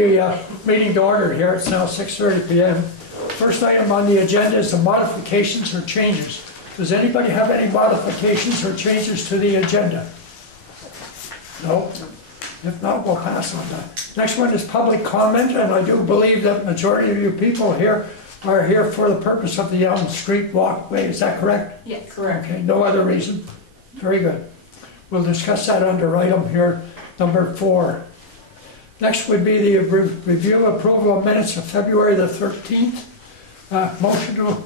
the meeting to order here. It's now 6:30 p.m. First item on the agenda is the modifications or changes. Does anybody have any modifications or changes to the agenda? No? If not, we'll pass on that. Next one is public comment, and I do believe that majority of you people here are here for the purpose of the Elm Street walkway. Is that correct? Yes. Correct. Okay, no other reason? Very good. We'll discuss that under item here, number 4. Next would be the review approval of minutes of February the 13th. Motion to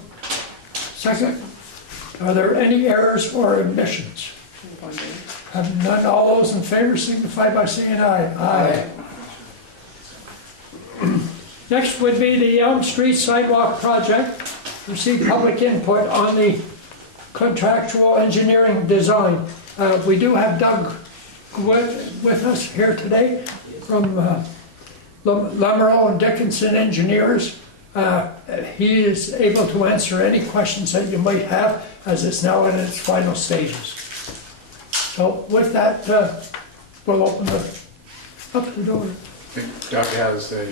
second. Are there any errors or omissions? Have none. All those in favor signify by saying aye. Aye. Next would be the Elm Street sidewalk project. Receive public input on the contractual engineering design. We do have Doug with us here today from Lamoureux and Dickinson Engineers. He is able to answer any questions that you might have as it's now in its final stages. So with that, we'll open up the door. I think Doug has a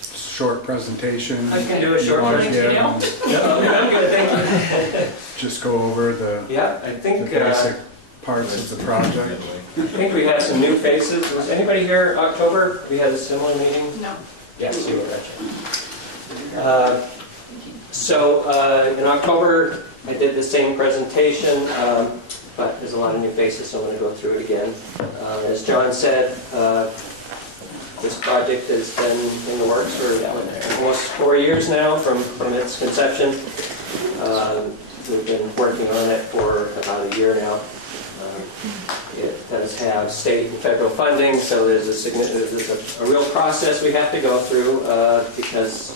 short presentation. I can do a short presentation. No, I'm good, thank you. Just go over the, I think, the basic parts of the project. I think we had some new faces. Was anybody here October? We had a similar meeting? No. Yes, you were, gotcha. In October, I did the same presentation, but there's a lot of new faces, so I'm going to go through it again. As John said, this project has been in the works for almost 4 years now from its conception. We've been working on it for about a year now. It does have state and federal funding, so there's a real process we have to go through because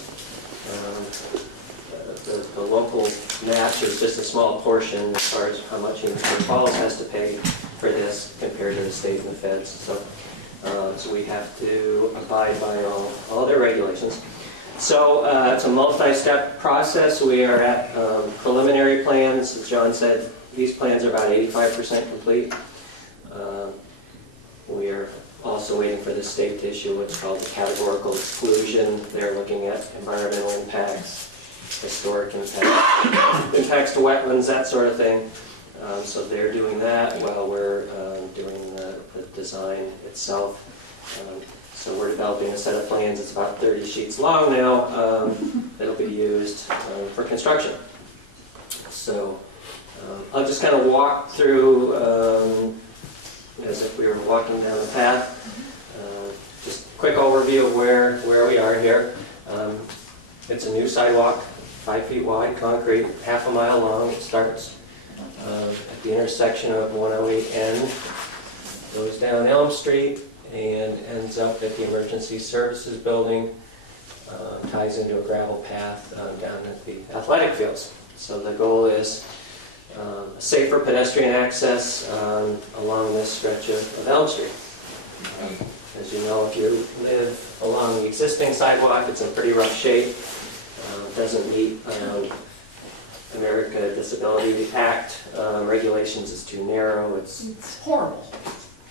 the local match is just a small portion as far as how much Enosburg Falls has to pay for this compared to the state and the feds. So we have to abide by all their regulations. So it's a multi-step process. We are at preliminary plans. As John said, these plans are about 85% complete. We are also waiting for the state to issue what's called the categorical exclusion. They're looking at environmental impacts, historic impacts to wetlands, that sort of thing. So they're doing that while we're doing the design itself. So we're developing a set of plans. It's about 30 sheets long now. That'll be used for construction. So I'll just kind of walk through as if we were walking down the path. Just a quick overview of where we are here. It's a new sidewalk, 5 feet wide, concrete, half a mile long. It starts at the intersection of 108N, goes down Elm Street, and ends up at the Emergency Services Building, ties into a gravel path down at the athletic fields. So the goal is safer pedestrian access along this stretch of Elm Street. As you know, if you live along the existing sidewalk, it's in pretty rough shape. It doesn't meet America Disability Act regulations. It's too narrow. It's horrible.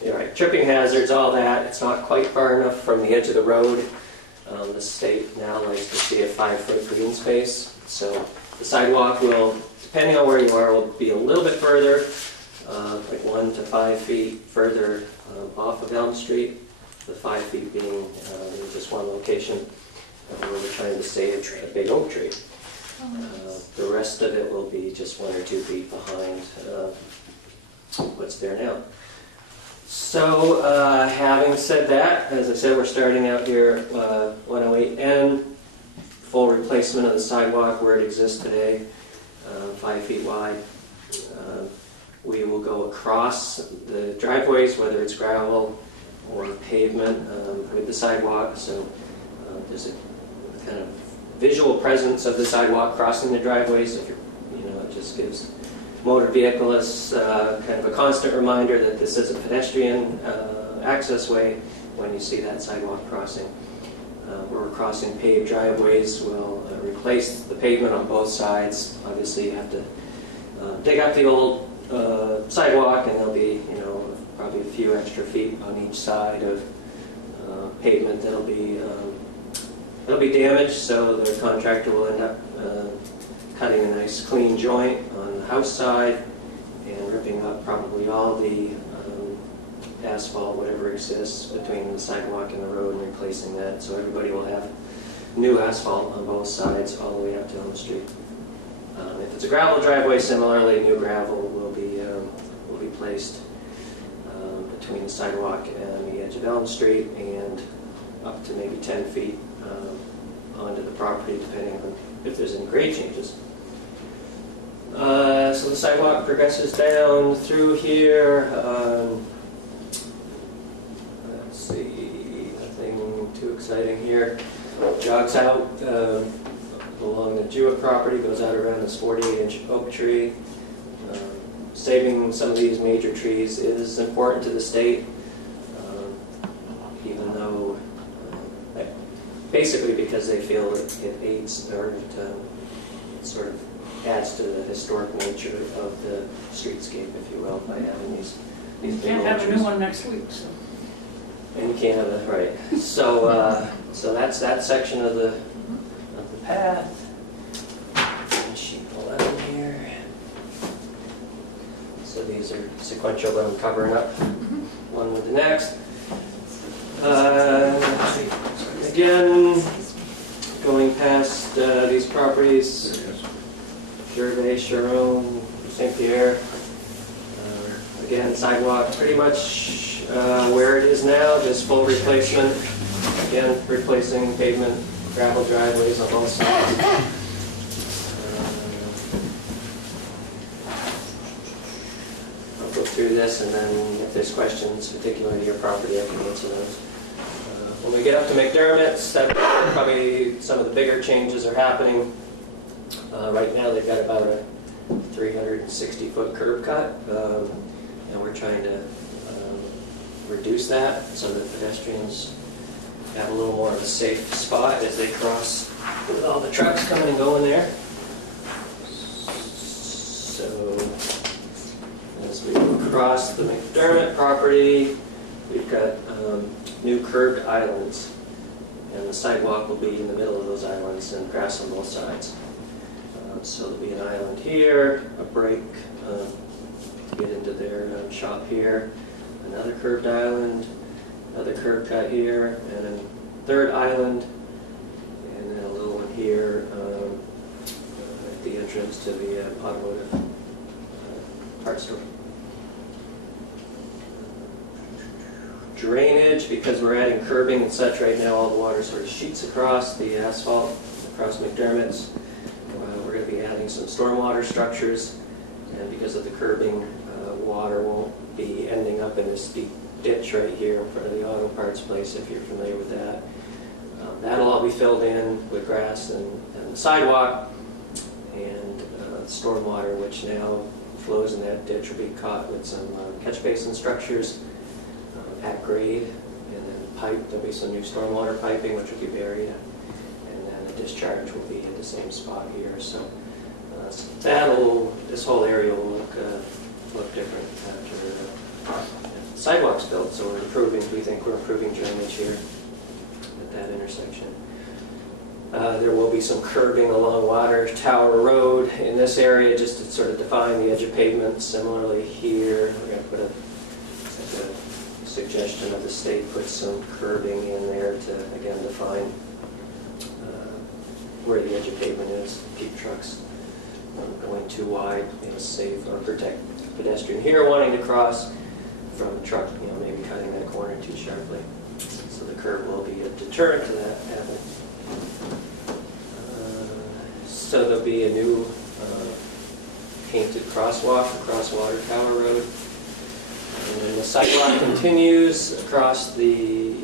You're right. Tripping hazards, all that. It's not quite far enough from the edge of the road. The state now likes to see a 5-foot green space. So the sidewalk will, depending on where you are, will be a little bit further, like 1 to 5 feet further off of Elm Street. The 5 feet being in just one location where we're trying to save a big oak tree. The rest of it will be just 1 or 2 feet behind what's there now. So having said that, as I said, we're starting out here at 108N, full replacement of the sidewalk where it exists today, 5 feet wide. We will go across the driveways, whether it's gravel or pavement, with the sidewalk. So there's a kind of visual presence of the sidewalk crossing the driveways. If it just gives motor vehiclists kind of a constant reminder that this is a pedestrian access way when you see that sidewalk crossing. Where we're crossing paved driveways, we'll replace the pavement on both sides. Obviously, you have to dig up the old sidewalk, and there'll be, probably a few extra feet on each side of pavement that'll be damaged, so the contractor will end up cutting a nice clean joint on the house side and ripping up probably all the asphalt, whatever exists between the sidewalk and the road, and replacing that, so everybody will have new asphalt on both sides all the way up to Elm Street. If it's a gravel driveway, similarly, new gravel will be placed between the sidewalk and the edge of Elm Street, and up to maybe 10 feet onto the property, depending on if there's any grade changes. So the sidewalk progresses down through here. Let's see, nothing too exciting here. Jogs out along the Jewett property, goes out around this 48-inch oak tree. Saving some of these major trees is important to the state, even though, basically because they feel it aids, or it sort of adds to the historic nature of the streetscape, if you will, by having these You big can't old have a trees. new one next week, so. And you can't have it, right. So, so that's that section of the path. And sheet 11 here. So these are sequential that I'm covering up, one with the next. Again, going past these properties, Gervais, Sharon, St. Pierre. Again, sidewalk pretty much where it is now, just full replacement. Again, replacing pavement, gravel driveways on both sides. I'll go through this, and then if there's questions particular to your property, I can answer those. When we get up to McDermott's, that's probably some of the bigger changes are happening. Right now they've got about a 360-foot curb cut, and we're trying to reduce that so that pedestrians have a little more of a safe spot as they cross with all the trucks coming and going there. So as we cross the McDermott property, we've got new curved islands, and the sidewalk will be in the middle of those islands and grass on both sides. So there'll be an island here, a break to get into their shop here, another curved island, another curb cut here, and a third island, and then a little one here at the entrance to the automotive parts store. Drainage, because we're adding curbing and such right now, all the water sort of sheets across the asphalt, across McDermott's. We're going to be adding some stormwater structures, and because of the curbing, water won't be ending up in this deep ditch right here in front of the auto parts place, if you're familiar with that. That'll all be filled in with grass and the sidewalk, and stormwater, which now flows in that ditch, will be caught with some catch basin structures at grade, and then pipe. There'll be some new stormwater piping which will be buried, and then the discharge will be at the same spot here. So this whole area will look different after the sidewalk's built. So we're improving. We think we're improving drainage here at that intersection. There will be some curbing along Water Tower Road in this area, just to sort of define the edge of pavement. Similarly here, we're going to put a suggestion of the state put some curbing in there to, again, define where the edge of pavement is, keep trucks going too wide, save or protect pedestrian here wanting to cross from a truck, maybe cutting that corner too sharply. So the curb will be a deterrent to that happening. So there'll be a new painted crosswalk across Water Tower Road. And then the sidewalk continues across the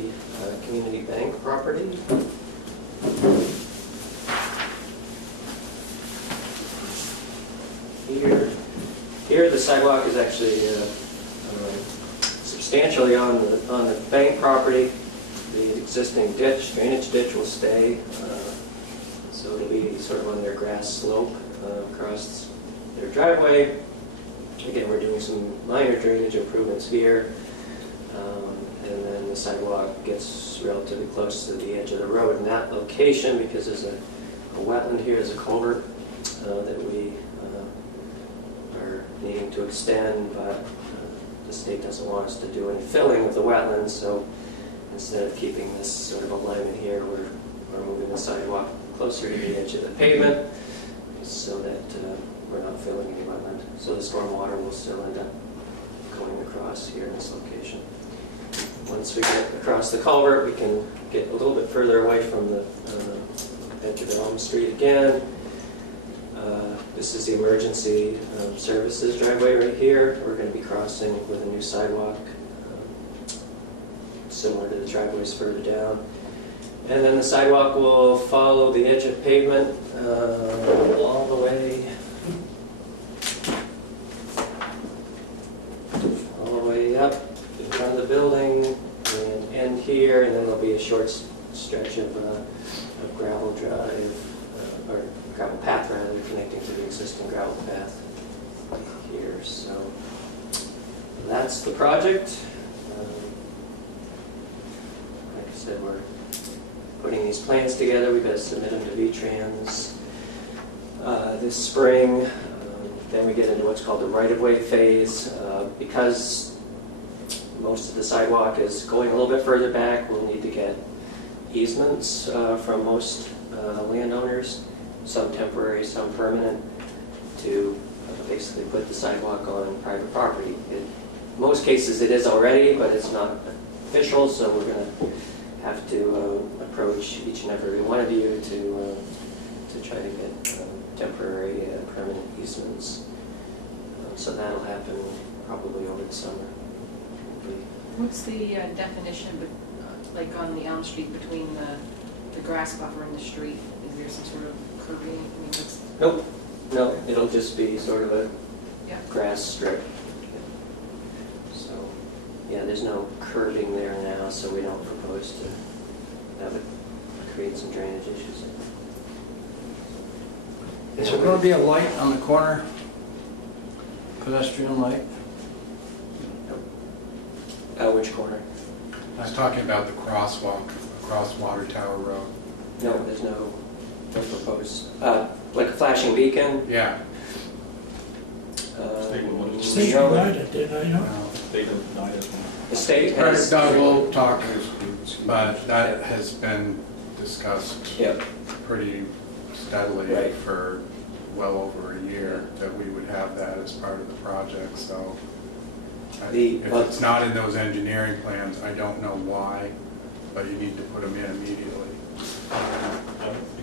community bank property. Here the sidewalk is actually substantially on the bank property. The existing drainage ditch will stay, so it'll be sort of on their grass slope across their driveway. Again, we're doing some minor drainage improvements here, and then the sidewalk gets relatively close to the edge of the road in that location, because there's a wetland here, there's a culvert that we are needing to extend, but the state doesn't want us to do any filling of the wetlands, so instead of keeping this sort of alignment here, we're moving the sidewalk closer to the edge of the pavement so that we're not filling any wetland. So the stormwater will still end up going across here in this location. Once we get across the culvert, we can get a little bit further away from the edge of Elm Street again. This is the emergency services driveway right here. We're going to be crossing with a new sidewalk, similar to the driveways further down. And then the sidewalk will follow the edge of pavement all the way up in front of the building and end here, and then there'll be a short stretch of gravel drive, or gravel path rather, connecting to the existing gravel path here. So that's the project. Like I said, we're putting these plans together. We've got to submit them to V-Trans this spring. Then we get into what's called the right-of-way phase. Because most of the sidewalk is going a little bit further back, we'll need to get easements from most landowners, some temporary, some permanent, to basically put the sidewalk on private property. In most cases it is already, but it's not official, so we're going to have to approach each and every one of you to try to get temporary and permanent easements. So that'll happen probably over the summer. What's the definition, like on the Elm Street, between the grass buffer and the street? Is there some sort of curving? I mean, nope. No, it'll just be sort of a grass strip. So, yeah, there's no curbing there now, so we don't propose to. That would create some drainage issues. Is there going to be a light on the corner? Pedestrian light? Which corner? I was talking about the crosswalk across Water Tower Road. No, there's no proposed. Like a flashing beacon? Yeah. State provided, did I know? The state has. Doug will talk, but that has been discussed pretty steadily for well over a year, that we would have that as part of the project. So if it's not in those engineering plans, I don't know why, but you need to put them in immediately,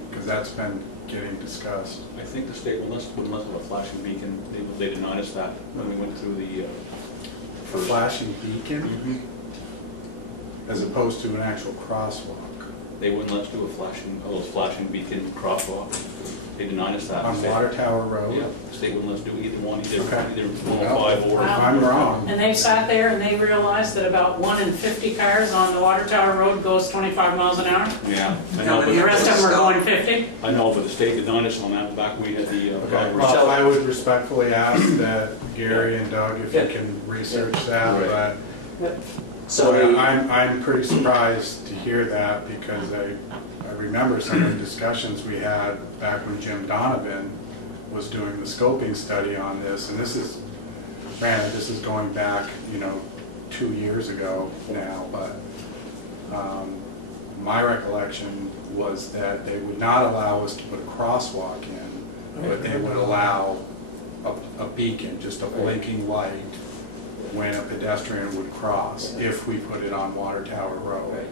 because that's been getting discussed. I think the state wouldn't let us have a flashing beacon. They denied us that when we went through the first. Flashing beacon, as opposed to an actual crosswalk. They wouldn't let us do a little flashing beacon crosswalk. They denied us that. On Water Tower Road? Yeah, the state wouldn't let us do either one, either Okay. 105 or. If I'm wrong. And they sat there and they realized that about 1 in 50 cars on the Water Tower Road goes 25 miles an hour. Yeah. I And know, the rest of them are going 50. I know, but the state denied us on that back when we had the. Okay, well, I would respectfully ask that Gary and Doug, if you can research that, but So I'm pretty surprised to hear that, because I remember some of the discussions we had back when Jim Donovan was doing the scoping study on this, and this is, granted, this is going back, 2 years ago now, but my recollection was that they would not allow us to put a crosswalk in, but they would allow a beacon, just a blinking light, when a pedestrian would cross, if we put it on Water Tower Road. Right.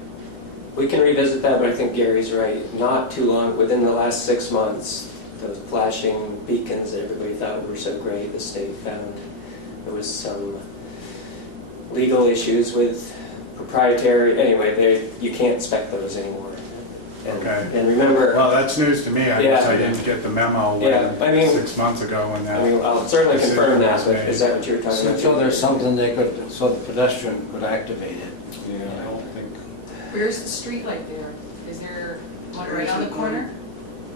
We can revisit that, but I think Gary's right. Not too long, within the last 6 months, those flashing beacons that everybody thought were so great, the state found there was some legal issues with proprietary, anyway, you can't inspect those anymore. And, Okay. And remember... Well, that's news to me. I guess I didn't get the memo when, 6 months ago when that... I mean, I'll certainly confirm that, but is that what you were talking about? So there's something they could, so the pedestrian could activate it. Yeah, I don't think. Where's the street light there? Is there one right on the corner?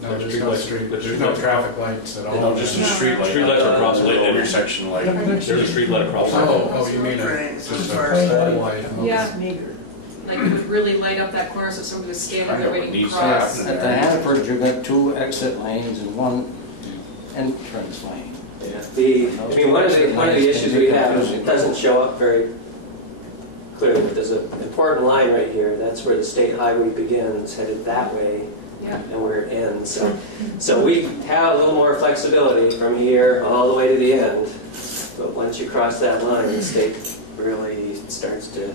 No, there's no street, there's no traffic lights at all. No, just a street light. Street lights across the little intersection light. There's a street light across the road. Oh, you mean just a pole light? Yeah. Like it would really light up that corner so somebody was standing there waiting to Needs to cross. happen. At the Hannaford, you've got 2 exit lanes and 1 entrance lane. Yeah. I mean, one of the issues we have is it doesn't show up very clearly, but there's an important line right here. That's where the state highway begins, headed that way, Yeah. and where it ends. So we have a little more flexibility from here all the way to the end. But once you cross that line, the state really starts to.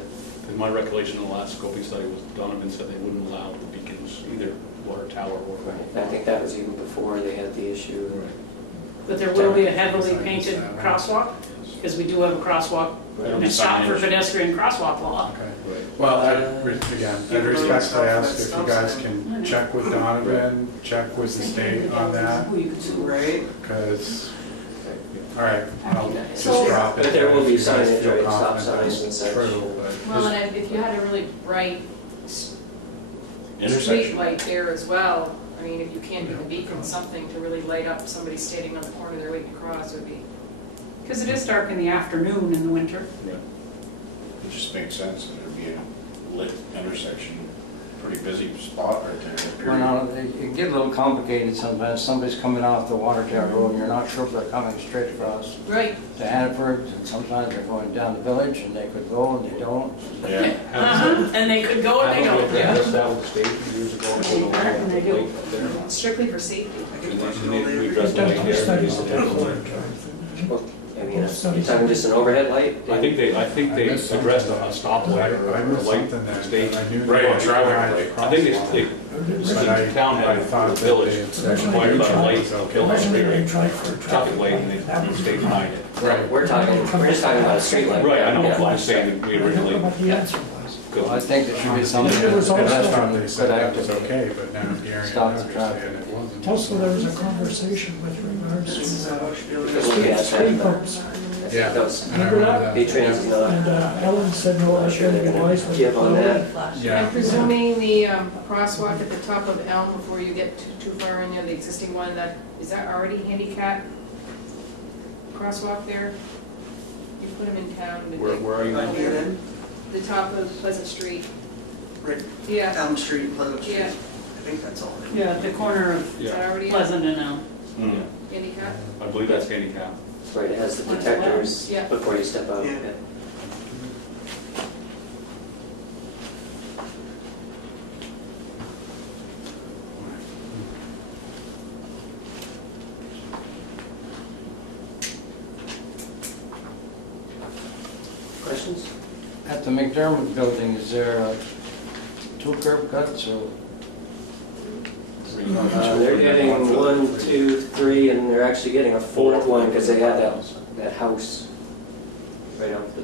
In my recollection, the last scoping study was Donovan said they wouldn't allow the beacons, either water tower or. I think that was even before they had the issue. Right. But there will be a heavily painted crosswalk, because we do have a crosswalk, There'll and be a stop for signage. pedestrian crosswalk law. Okay. Well, again, I'd respectfully ask if you guys can check with Donovan, check with the state on that, Right. because, all right, I'll just So- drop it. But there will be if you guys signage, feel right, stop confident signs and it's such. true, but- Well, and if you had a really bright street Intersection. light there as well, I mean, if you can't do the beacon, something to really light up somebody standing on the corner there waiting to cross would be. Because it is dark in the afternoon in the winter. Right. It just makes sense that there'd be a lit intersection, pretty busy spot right there. Well, now, it can get a little complicated sometimes. Somebody's coming off the water tower road and you're not sure if they're coming straight across Right. to Hannaford, and sometimes they're going down the village and they could go and they don't. Yeah. And they could go and they don't. That's that with the state years ago. They park and they do. Lake up there. Strictly for safety. And then we addressed the lake there. Studies that take away. I mean, you're talking just an overhead light? I think they addressed a stop light or I a missed light something there, state. that I knew. Right, a traffic light. I think they, But I the town had, I thought the that village they had said- required a light, built a Originally, they street, tried for a traffic light, and the state denied it. Right. We're just talking about a street light. Right, I know, Yeah. I'm just saying that we I don't know originally. what the answer was. Well, I think there should be something It was that the also- I thought they pedestrian said could that was activate. okay, but now hearing Stop the it, traffic. it wasn't. Also, there was a conversation with regards to Because we had speed that, bumps. Yeah. those And I remember that. V-Trans is not, And Ellen said, no, I sure shouldn't they're be gonna wise with give on that. Yeah. I'm presuming the crosswalk at the top of Elm before you get too far in there, the existing one, is that already handicap crosswalk there? You put them in town. but Where are you now? The top of Pleasant Street. Right, Yeah, Elm Street, Pleasant Street. yeah. I think that's all. Yeah, at the corner of Is that Yeah, already Pleasant and Elm. Hmm. handicap? I believe that's handicap. right, it has the detectors Yeah. before you step out. Yeah. Yeah. Questions? At the McDermott building, is there 2 curb cuts or? They're getting 1, 2, 3, and they're actually getting a 4th one because they had that house right off the.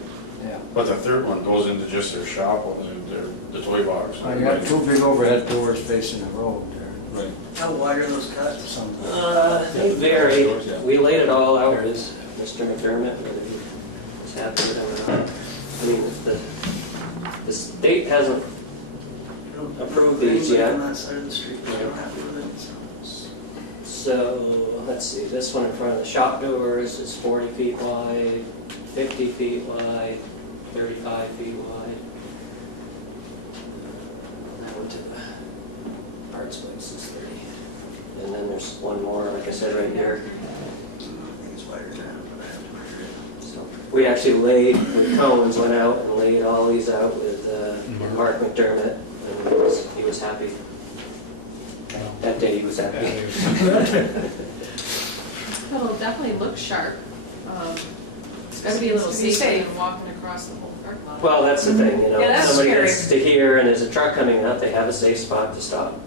Yeah. But the third one goes into just their shop, what was it, the toy box. You got 2 big overhead doors facing the road there. Right. How wide are those cuts? Sometimes. They vary. We laid it all out as Mr. McDermott, whether he was happy with it or not. I mean, the state hasn't approved these yet. On that side of the street, I'm happy with it, so. So, let's see, this one in front of the shop doors is 40 feet wide, 50 feet wide, 35 feet wide. That one to the parts place is 30. And then there's one more, like I said, right here. I think it's wider than that, but I have to measure it. So we actually laid, with Cohen's went out and laid all these out with Mark McDermott, and he was happy. That day he was happy. It'll definitely look sharp. It's gotta be a little It's to be safer safe. than walking across the whole parking lot. Well, that's the thing, you know, Yeah, that's somebody scary. gets to here and there's a truck coming up, they have a safe spot to stop,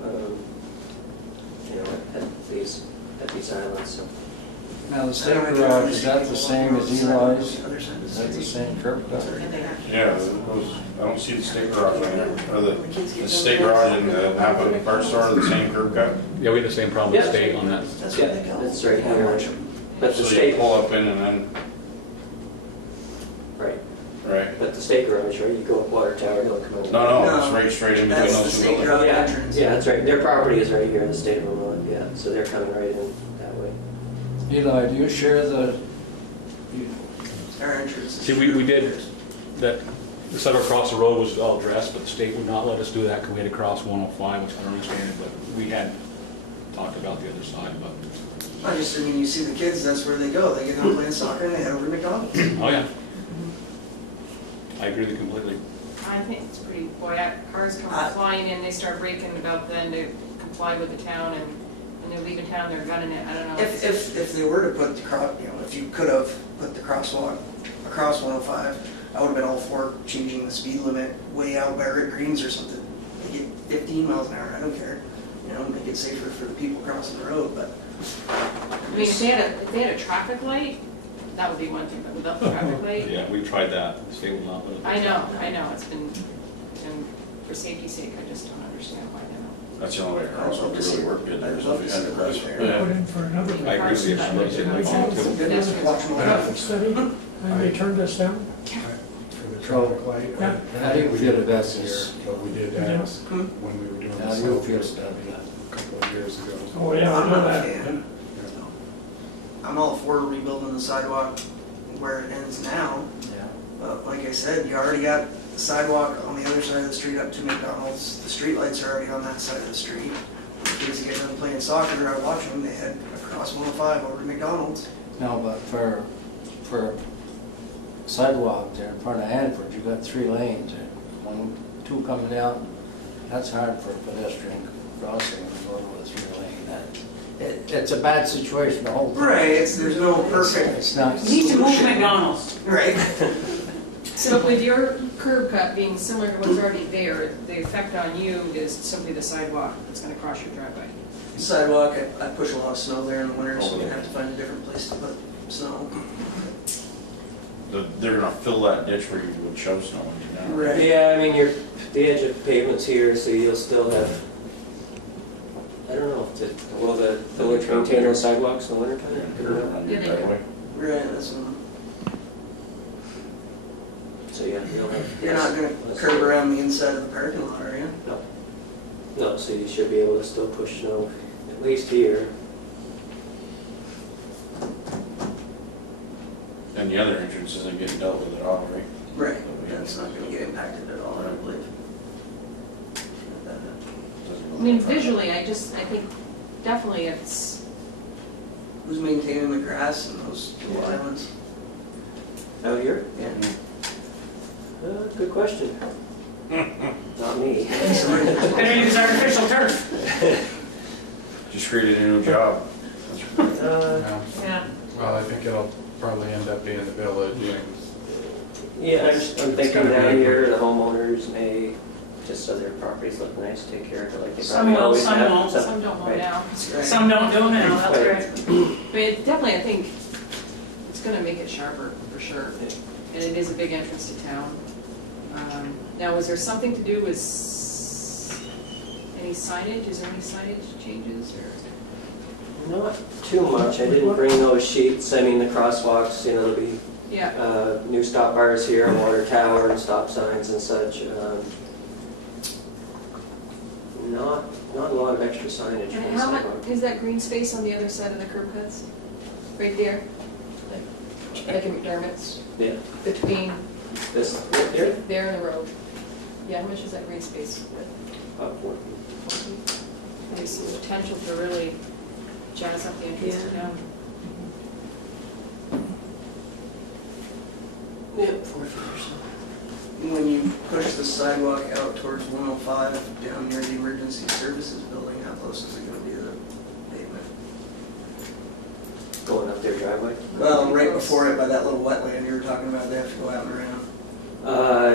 you know, at these islands, so. Now, the state garage, is that the same as Eli's? Other side of the Is that the street. same curb cut? Yeah, those, I don't see the state garage on there, or the state garage and the Napa parts store, the same curb cut. Yeah, we had the same problem with Yeah. state on that. That's Yeah, what they call it. it's right here. But the So you state, pull up in and then, right, right? but the state garage, right, you go up Water Tower, you'll come in. No, No, it's right straight in between That's the those two state buildings. garage Yeah, entrance. yeah, that's right, their property is right here in the state of Vermont, yeah, so they're coming right in that way. Eli, do you share the, Our entrance is. See, we did that The sidewalk across the road was all addressed, but the state would not let us do that because we had to cross 105, which I don't understand it, but we had talked about the other side, but, I mean, you see the kids, that's where they go. They get done playing soccer and they head over to McDonald's. oh yeah. I agree with you completely. I think it's pretty, boy, cars come flying in, they start braking about then to comply with the town, and when they're leaving town, they're gunning it, I don't know. If they were to put the if you could have put the crosswalk across 105, I would have been all for changing the speed limit way out by Red Greens or something. They get 15 miles an hour, I don't care. Make it safer for the people crossing the road, but. I mean, if they had a traffic light, that would be one thing, but without the traffic light. Yeah, we tried that, the state will not let us. I know, it's been, for safety's sake, I just don't understand why they don't. That's the only way across, would really work good there, so if you had to cross there. Put in for another I agree with you. traffic study, and they turned us down. For the traffic light. Yeah. How do you feel about Here, this? but we did ask when we were doing How the do you feel self about that? a couple of years ago. Oh, yeah, I know that. I'm all for rebuilding the sidewalk where it ends now. Yeah. But like I said, you already got the sidewalk on the other side of the street up to McDonald's. The street lights are already on that side of the street. The kids get done playing soccer, I watch them, they head across 105 over to McDonald's. No, but for sidewalk there in front of Hanford, you got 3 lanes, and 2 coming down. That's hard for a pedestrian crossing and go with a 3 lane. It's a bad situation, the whole time. Right, there's no perfect. It's not. You need to move McDonald's. Right. So with your curb cut being similar to what's already there, the effect on you is simply the sidewalk that's gonna cross your driveway. Sidewalk, I push a lot of snow there in the winter, so we're gonna have to find a different place to put snow. They're gonna fill that ditch where you would shove snow into now. Right. Yeah, I mean, the edge of pavement's here, so you'll still have, I don't know, will the village maintain those sidewalks in the winter time? On your driveway. Right, that's So yeah, you'll have. you're not gonna curve around the inside of the parking lot, are you? No, so you should be able to still push snow, at least here. And the other entrance isn't getting dealt with at all, right? Right. That's not gonna get impacted at all, I don't believe. I mean, visually, I think definitely it's, Who's maintaining the grass and those little islands? Out here? Yeah. Good question. Not me. Better use artificial turf. Just created a new job. Yeah. Yeah. Well, I think it'll probably end up being the village. Yeah, I'm It's thinking gonna down be- here, the homeowners may, just so their properties look nice, take care of it like they Some probably will, always some have. won't. some don't mow Right. now. Some don't do now, that's right. But it definitely, I think, it's gonna make it sharper, for sure. And it is a big entrance to town. Now, was there something to do with any signage? Is there any signage changes, or? Not too much, I didn't bring those sheets, I mean, the crosswalks, there'll be Yeah, new stop bars here, water tower and stop signs and such. Not a lot of extra signage. and on the how much, sidewalk. is that green space on the other side of the curb cuts? Right there? Like in McDermott's, Yeah, between this, right here, there and the road? Yeah, how much is that green space? about 4 feet. There's some potential to really jazz up the entrance to town. Yeah, 4 feet or so. When you push the sidewalk out towards 105 down near the emergency services building, how close is it gonna be to the pavement? Going up their driveway. Well, right before it by that little wetland you were talking about, they have to go out and around.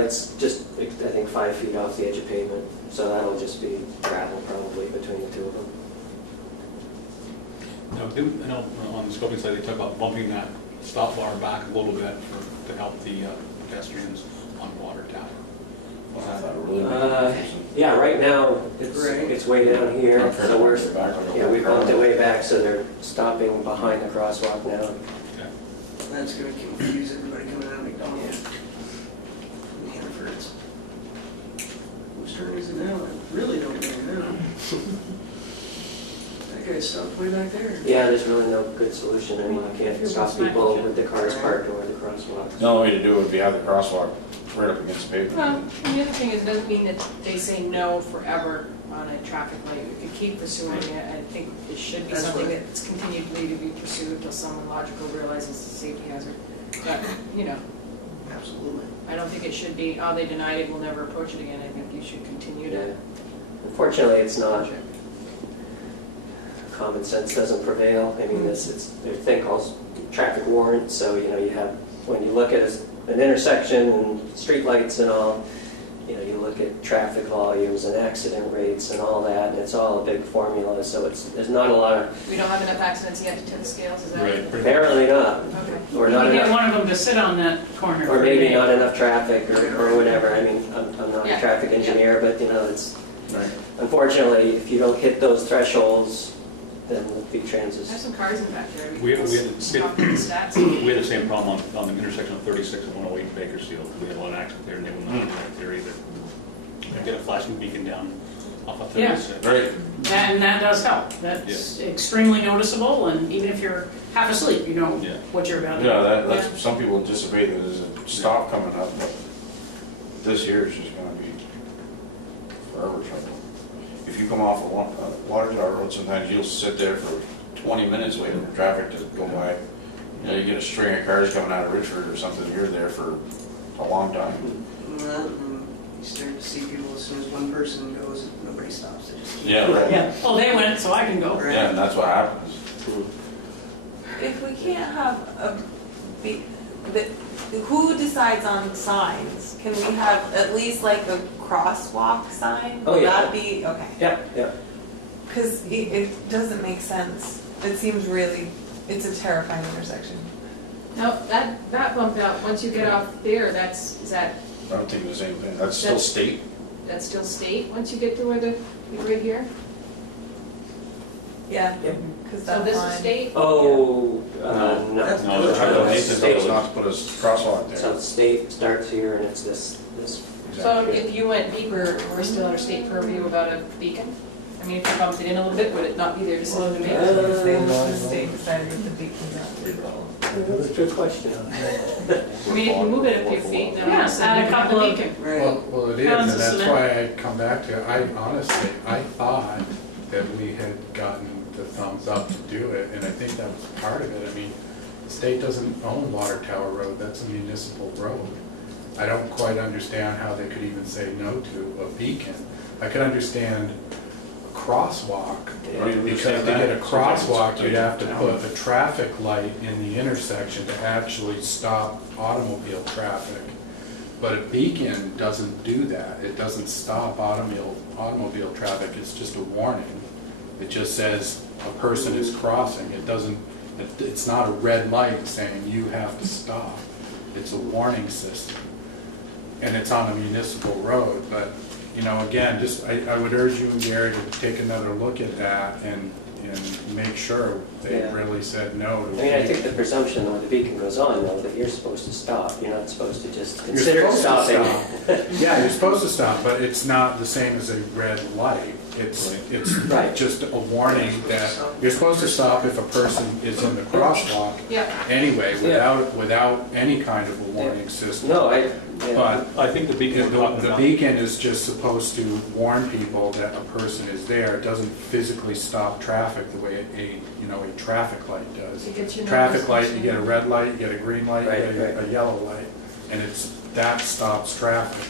It's just, I think, 5 feet off the edge of pavement, so that'll just be gravel probably between the two of them. Now, I know on the scoping side, they talk about bumping that stop bar back a little bit to help the pedestrians on Water Tower. Well, I thought it really Yeah, right now, Right. it's way down here, so we're, back on the yeah, we bumped it way back, so they're stopping behind the crosswalk now. That's gonna confuse everybody coming out of McDonald's. And Hannaford's. Whose turn is it now? I really don't know now. That guy stopped way back there. Yeah, there's really no good solution. I mean, you can't stop people with the cars parked over the crosswalk. The only way to do it would be have the crosswalk right up against the pavement. Well, and the other thing is, it doesn't mean that they say no forever on a traffic light. We could keep pursuing it. I think it should be That's something right. that's continually to be pursued until someone logical realizes it's a safety hazard. But, you know, Absolutely. I don't think it should be, oh, they denied it, we'll never approach it again. I think you should continue to. Unfortunately, it's not. approach it. Common sense doesn't prevail. I mean, there's a thing called traffic warrant, so, you know, you have, when you look at an intersection and streetlights and all, you know, you look at traffic volumes and accident rates and all that, and it's all a big formula, so there's not a lot of, We don't have enough accidents yet to tip the scales, is that? Right. apparently not, Okay. or You not can get enough, one of them to sit on that corner. or for a maybe day. not enough traffic, or whatever. I mean, I'm not a Yeah. traffic engineer, but, you know, it's, Right. unfortunately, if you don't hit those thresholds, then the V-Trans There's is, some cars in the back there. We had the stats. We had the same problem on the intersection of 36 and 108 in Bakersfield. We had one accident there, and they were not right there either. You get a flashing beacon down off of Yeah. 36. Right. And that does help. That's extremely noticeable, and even if you're half asleep, you know Yeah. what you're about to do. Yeah, that's, some people anticipate that there's a stop coming up, but this here is just gonna be forever trouble. If you come off a water tower road, sometimes you'll sit there for 20 minutes waiting for traffic to go by. You know, you get a string of cars coming out of Richford or something, you're there for a long time. Well, and you start to see people as soon as one person goes, nobody stops. They just keep Yeah, going. right. Yeah, well, they went, so I can go. Right. Yeah, and that's what happens. If we can't have who decides on signs? Can we have at least like a crosswalk sign? Oh, Will yeah. that be, okay. yeah. Because it doesn't make sense. It seems it's a terrifying intersection. No, that bumped out, once you get off there, is that, I don't think there's anything, that's still state. that's still state, once you get to where right here? Yeah, Yep. because So that's this is line. state? Oh, no. That's No, they're trying to, Nathan told us not to put a crosswalk So there. the state starts here, and it's this. So if you went deeper, we're still under state purview about a beacon? I mean, if you bumped it in a little bit, would it not be there just a little bit? If they the state decided that the beacon's not legal. That's a good question. I mean, if you move it a few feet, then Yeah, it's add a couple of- beacon. Right. Well, it is, Pounds and of that's cement. why I come back to it. I honestly, I thought that we had gotten the thumbs up to do it, and I think that was part of it. I mean, the state doesn't own Water Tower Road, that's a municipal road. I don't quite understand how they could even say no to a beacon. I could understand a crosswalk, because to get a crosswalk, you'd have to put a traffic light in the intersection to actually stop automobile traffic. But a beacon doesn't do that. It doesn't stop automobile traffic, it's just a warning. It just says a person is crossing. It doesn't, it's not a red light saying you have to stop. It's a warning system. And it's on a municipal road, but, you know, again, just, I would urge you and Gary to take another look at that and make sure they Yeah. really said no to I mean, I a think the beacon. presumption when the beacon goes on, though, that you're supposed to stop. You're not supposed to just You're consider supposed to stopping. stop. Yeah, you're supposed to stop, but it's not the same as a red light. It's Right. just a warning that you're supposed to stop if a person is in the crosswalk Yeah. anyway, Yeah. without any kind of a warning system. No, But I think the beacon we're talking the about. beacon is just supposed to warn people that a person is there. It doesn't physically stop traffic the way a traffic light does. It gets you Traffic noticed. light, you get a red light, you get a green light, you Right, get a yellow light, and that stops traffic.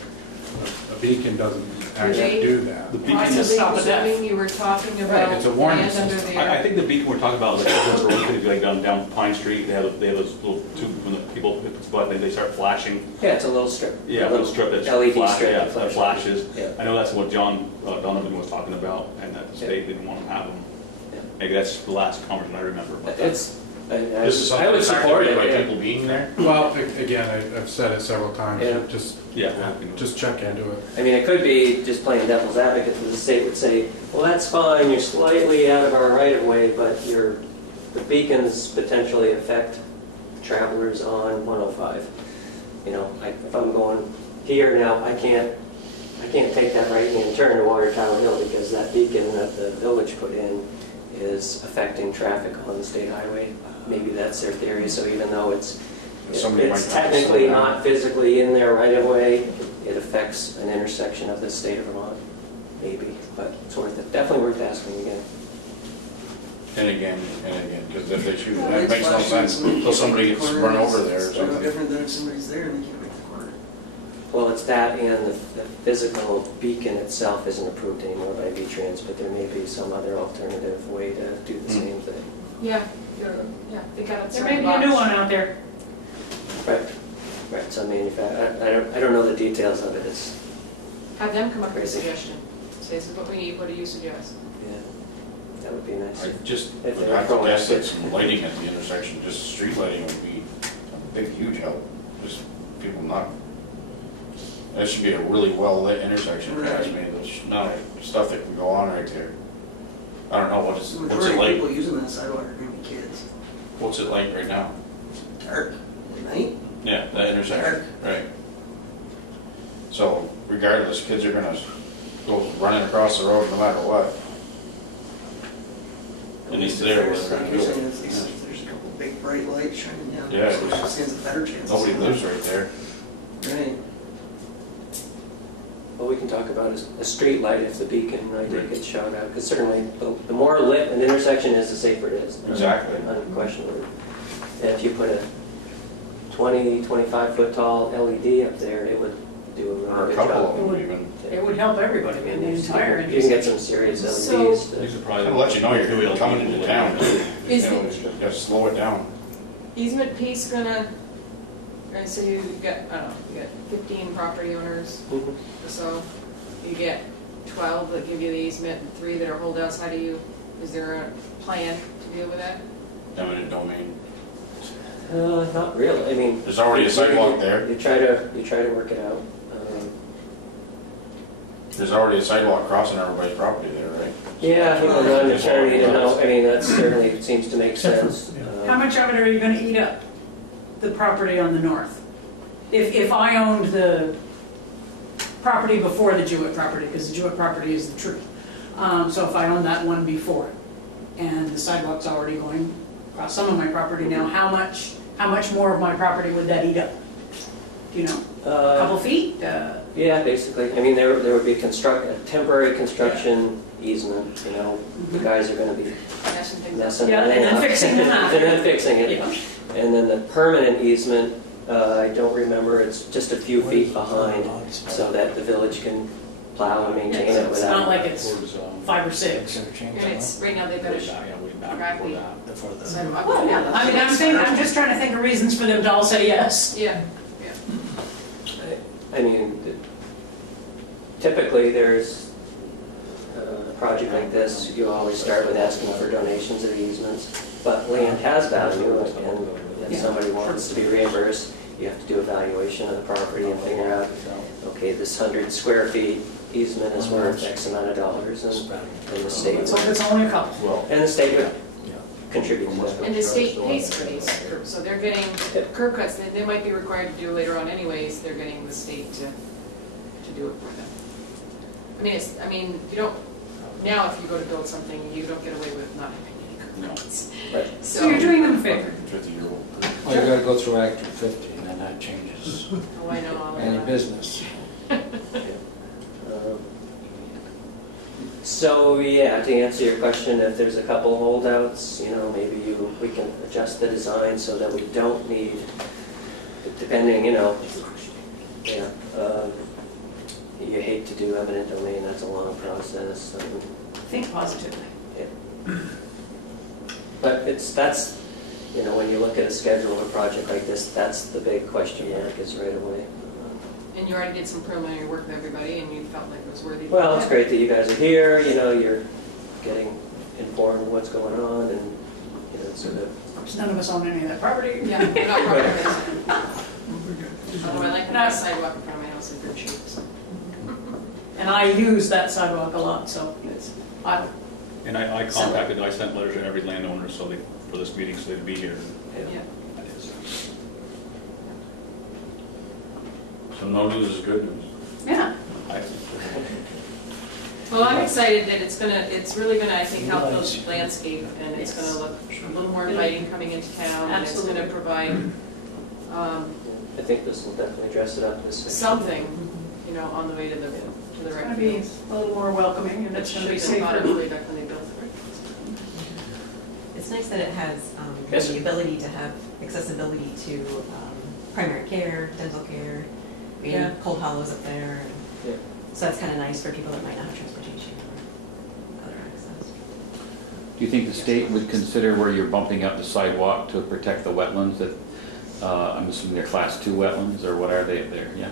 A beacon doesn't actually do that. The Why beacon, just stop at that? Assuming you were talking Right, about it's a warning land under system. there. I think the beacon we're talking about, like, those roads, if you like down Pine Street, they have those little tubes when the people hit the spot, they start flashing. yeah, it's a little strip. Yeah, a little strip that's LED flash, strip yeah, that that flashes. flashes. Yeah. I know that's what John Donovan was talking about, and that the state didn't want to have them. Yeah. Maybe that's the last conversation I remember. But This is I something would that's support activated it. by Yeah. people being there. Well, again, I've said it several times, Yeah. just check into it. I mean, it could be just playing devil's advocate. The state would say, well, that's fine, you're slightly out of our right of way, but the beacons potentially affect travelers on 105. You know, if I'm going here now, I can't take that right hand turn to Water Tower Hill because that beacon that the village put in is affecting traffic on the state highway. Maybe that's their theory, so even though it's Somebody might It's have to technically slow down. not physically in there right away. It affects an intersection of the state of Vermont, maybe, but it's worth it. Definitely worth asking again. And again, because if they shoot, Well, that it's makes no flashing, sense, somebody until can't somebody make the gets corner, run over there or it's no something. different than if somebody's there and they can't make the corner. Well, it's that and the physical beacon itself isn't approved anymore by V-Trans, but there may be some other alternative way to do the same thing. Yeah, they got it. There may be a new one out there. Right, some I don't know the details of it. It's, Have them come up with a Crazy. suggestion. Say, this is what we need, what do you suggest? yeah, that would be nice. I just If would they're have to guess that proactive. some lighting at the intersection, just street lighting would be a big, huge help. Just people not, that should be a really well-lit intersection, if you ask me. There's not stuff that can go on right there. I don't know, The what's it majority of like? people using that sidewalk are gonna be kids. What's it like right now? Dark at night. Yeah, that intersection, right. So regardless, kids are gonna go running across the road no matter what. At And least it's if there, there's, where like they're you're gonna saying, do if it. there's a couple big bright lights shining down. Yeah. So it stands a better chance. Nobody lives right there. Right. Well, we can talk about a street light if the beacon gets shot out, because certainly the more lit an intersection is, the safer it is. Exactly. Unquestionably. And if you put a 20, 25-foot tall LED up there, it would do a Or really a good couple job. of them even. It would help everybody in the entire You can get some serious So- LEDs. You could probably I'll let you know you're coming into town. Is You know, just slow it down. Easement piece gonna, so you got, I don't know, you got 15 property owners Mhm. or so. You get 12 that give you the easement and 3 that are holdouts. How do you, is there a plan to deal with that? Eminent domain. Not really. I mean, There's already a sidewalk there. You try to work it out. There's already a sidewalk crossing everybody's property there, right? Yeah, you can run attorney to know. I mean, that certainly seems to make sense. How much of it are you gonna eat up, the property on the north? If I owned the property before the Jewett property, because the Jewett property is the truth. So if I owned that one before, and the sidewalk's already going across some of my property now, how much more of my property would that eat up? Do you know, a couple feet? Yeah, basically. I mean, there would be a temporary construction easement, you know. The guys are gonna be Messing things up. messing Yeah, and then up. fixing that. And then fixing it. Yeah. And then the permanent easement, I don't remember, it's just a few feet behind, so that the village can plow and maintain it It's not without. like it's Towards, 5 or 6. And it's, right now they've got way a back, yeah, way back crack before the that. sidewalk. Well, yeah, I mean, I'm just trying to think of reasons for them to all say yes. Yeah, I mean, typically there's a project like this, you always start with asking for donations of easements, but land has value, and if Yeah. somebody wants to be reimbursed, you have to do a valuation of the property and figure out, okay, this 100 square feet easement is worth X amount of dollars, and the state So if it's only a couple. Well, and the state would contribute to that. and the state pays for these curbs, so they're getting curb cuts, they might be required to do later on anyways, they're getting the state to do it for them. I mean, you don't, now if you go to build something, you don't get away with not having any curb cuts. Right. So you're doing them a favor. 50-year-old. Well, you gotta go through Act 250, and then that changes Oh, I know, all any that. business. So, yeah, to answer your question, if there's a couple holdouts, you know, maybe we can adjust the design so that we don't need, depending, you know, yeah, you hate to do eminent domain, that's a long process. Think positively. But that's, you know, when you look at a schedule of a project like this, that's the big question mark is right away. And you already did some preliminary work with everybody, and you felt like it was worthy. Well, it's great that you guys are here, you know, you're getting informed of what's going on, and, you know, sort of. Of course, none of us own any of that property. Yeah, we're not progress. Although I like the nice sidewalk in front of my house in good shape, so. And I use that sidewalk a lot, so it's, And I contacted, I sent letters to every landowner for this meeting, so they'd be here. Yeah. So no news is good news. yeah. Well, I'm excited that it's really gonna, I think, help the landscape, and it's gonna look a little more inviting coming into town, and it's gonna provide I think this will definitely dress it up this section. something, you know, on the way to the It's rec gonna be fields. a little more welcoming and it's gonna be Should have been safer. probably definitely built for it. It's nice that it has Yes. the ability to have accessibility to primary care, dental care, Yeah. Cold Hollows up there. Yeah. So that's kind of nice for people that might not have transportation or other access. Do you think the state would consider where you're bumping up the sidewalk to protect the wetlands that, I'm assuming they're class 2 wetlands, or what are they there, yeah?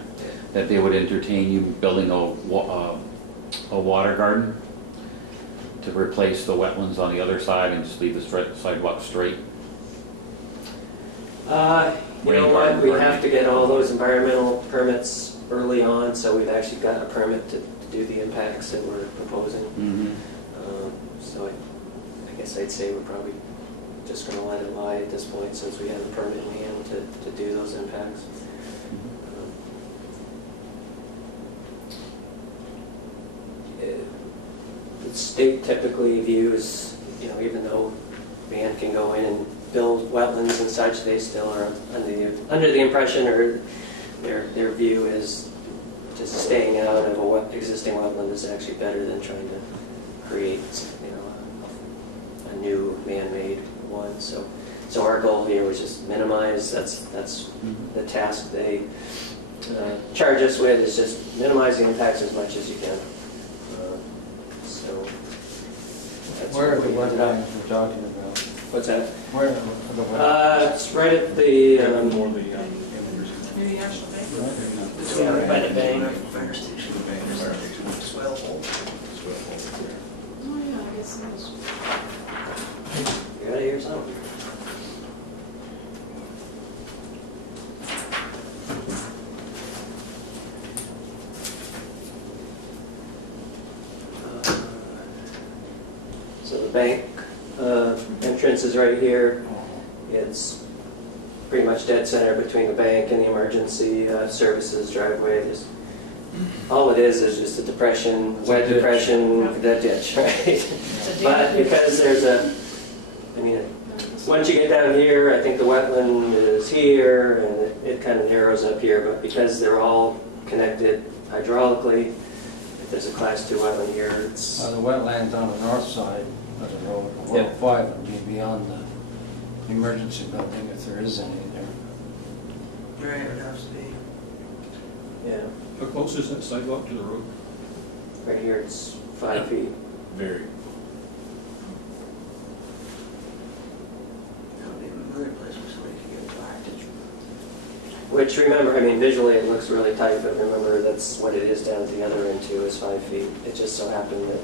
That they would entertain you building a water garden to replace the wetlands on the other side and just leave the sidewalk straight? You know what, we have to get all those environmental permits early on, so we've actually got a permit to do the impacts that we're proposing. Mm-hmm. So I guess I'd say we're probably just gonna let it lie at this point, since we have a permit in hand to do those impacts. The state typically views, you know, even though man can go in and build wetlands and such, they still are under the impression, or their view is just staying out of a existing wetland is actually better than trying to create, you know, a new man-made one. So our goal here was just minimize. That's the task they charge us with, is just minimize the impacts as much as you can. So that's Where are the we ended up. wetlands we're talking about? What's that? Where are the wetlands? It's right at the, More the, Maybe National Bank. yeah, right by the bank. Fire station, swell hole. Oh, yeah, I guess it was. You gotta hear something. So the bank entrance is right here. It's pretty much dead center between the bank and the emergency services driveway. All it is just a depression, wet ditch. depression, that ditch, right? But because there's once you get down here, I think the wetland is here, and it kind of narrows up here, but because they're all connected hydraulically, if there's a class 2 wetland here, it's... The wetlands on the north side of the road, Yeah. 105 would be beyond the emergency building, if there is any there. Right, it would have to be. Yeah, how close is that sidewalk to the road? right here it's 5 feet. Very. That would be another place where somebody could get black. Which, remember, I mean, visually it looks really tight, but remember that's what it is down at the other end too, is 5 feet. It just so happened that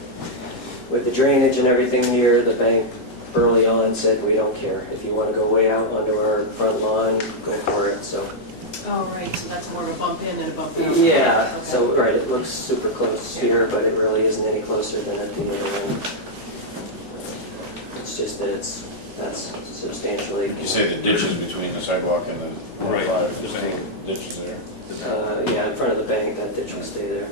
with the drainage and everything here, the bank early on said, we don't care. If you want to go way out onto our front lawn, go for it, so. Oh, right, so that's more of a bump in than a bump out. Yeah, Okay. so, right, it looks super close here, but it really isn't any closer than at the other end. It's just that that's substantially. You say the ditches between the sidewalk and the Right. 5, there's no ditches there. Yeah, in front of the bank, that ditch will stay there.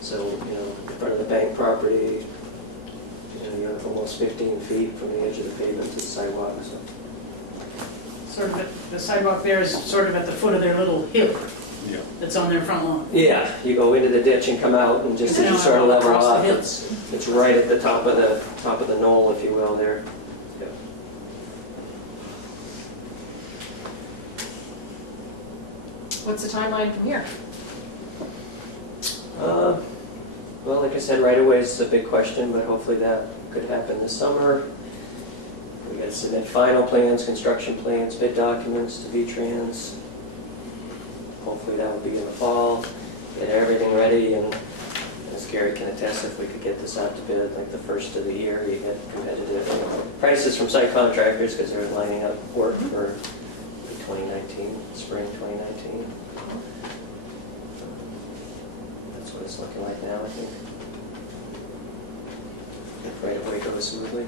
So, you know, in front of the bank property, you know, you have almost 15 feet from the edge of the pavement to the sidewalk, so. Sort of, the sidewalk there is sort of at the foot of their little hill Yeah. that's on their front lawn. Yeah, you go into the ditch and come out, and just as you sort of level Across the off, hill. it's right at the top of the knoll, if you will, there. Yeah. What's the timeline from here? Well, like I said, right away is a big question, but hopefully that could happen this summer. We got to submit final plans, construction plans, bid documents to V-Trans. Hopefully that will be in the fall. Get everything ready, and as Gary can attest, if we could get this out to bid like the first of the year, you get competitive prices from site contractors, because they're lining up work for 2019, spring 2019. That's what it's looking like now, I think. If right away goes smoothly.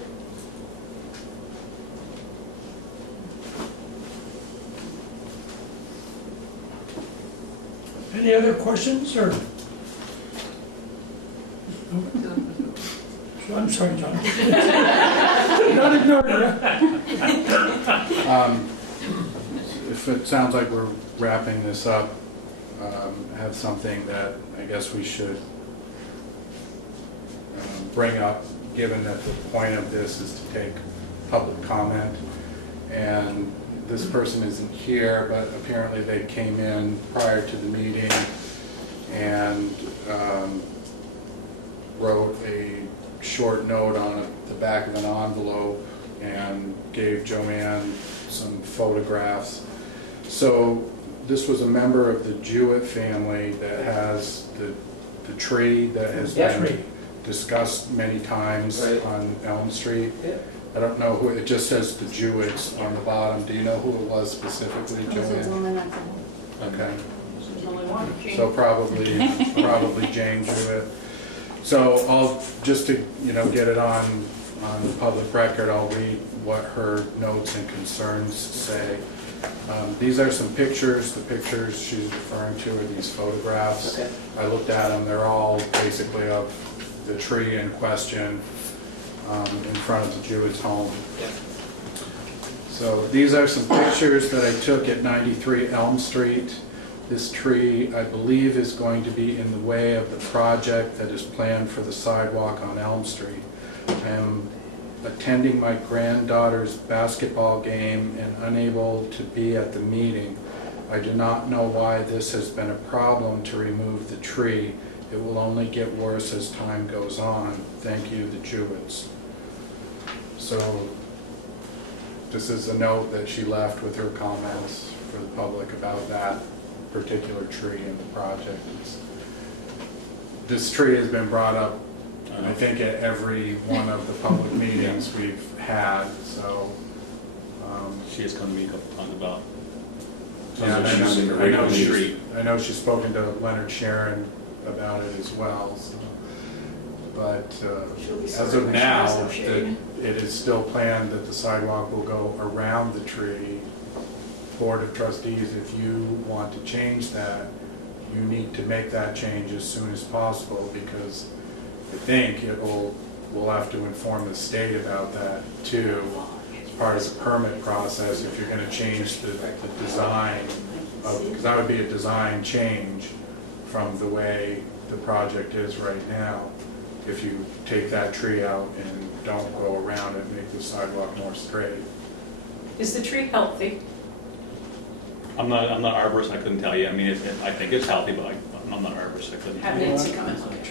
Any other questions, or? I'm sorry, John. Not ignoring you. if it sounds like we're wrapping this up, have something that I guess we should bring up, given that the point of this is to take public comment. And this person isn't here, but apparently they came in prior to the meeting and wrote a short note on the back of an envelope and gave Joanne some photographs. So this was a member of the Jewett family that has the tree that has been discussed many times on Elm Street. I don't know who, it just says the Jewetts on the bottom. Do you know who it was specifically, Joanne? Okay. So probably Jane Jewett. So I'll, just to, you know, get it on the public record, I'll read what her notes and concerns say. These are some pictures. The pictures she's referring to are these photographs. Okay. I looked at them. They're all basically of the tree in question in front of the Jewett's home. Yeah. So these are some pictures that I took at 93 Elm Street. This tree, I believe, is going to be in the way of the project that is planned for the sidewalk on Elm Street. I am attending my granddaughter's basketball game and unable to be at the meeting. I do not know why this has been a problem to remove the tree. It will only get worse as time goes on. Thank you, the Jewetts. So this is a note that she left with her comments for the public about that particular tree in the project. This tree has been brought up, I think, at every one of the public meetings we've had, so. She has come to me a couple times about. Yeah, I know she's spoken to Leonard Sharon about it as well. So. But as of now, it is still planned that the sidewalk will go around the tree. Board of Trustees, if you want to change that, you need to make that change as soon as possible, because I think we'll have to inform the state about that too, as part of the permit process, if you're going to change the design of, because that would be a design change from the way the project is right now. If you take that tree out and don't go around it, make the sidewalk more straight. Is the tree healthy? I'm not arborist, I couldn't tell you. I mean, I think it's healthy, but I'm not arborist, I couldn't. Have Nancy come and look at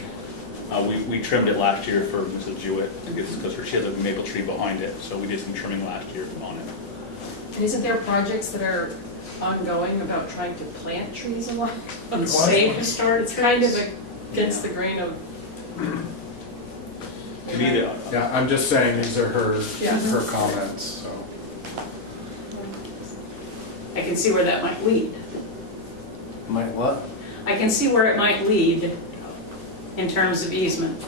it. We trimmed it last year for Mrs. Jewett, because she has a maple tree behind it, so we did some trimming last year on it. And isn't there projects that are ongoing about trying to plant trees along the state historic? It's kind of against the grain of. To me, Yeah, I'm just saying these are her comments. So. I can see where that might lead. Might what? I can see where it might lead in terms of easement.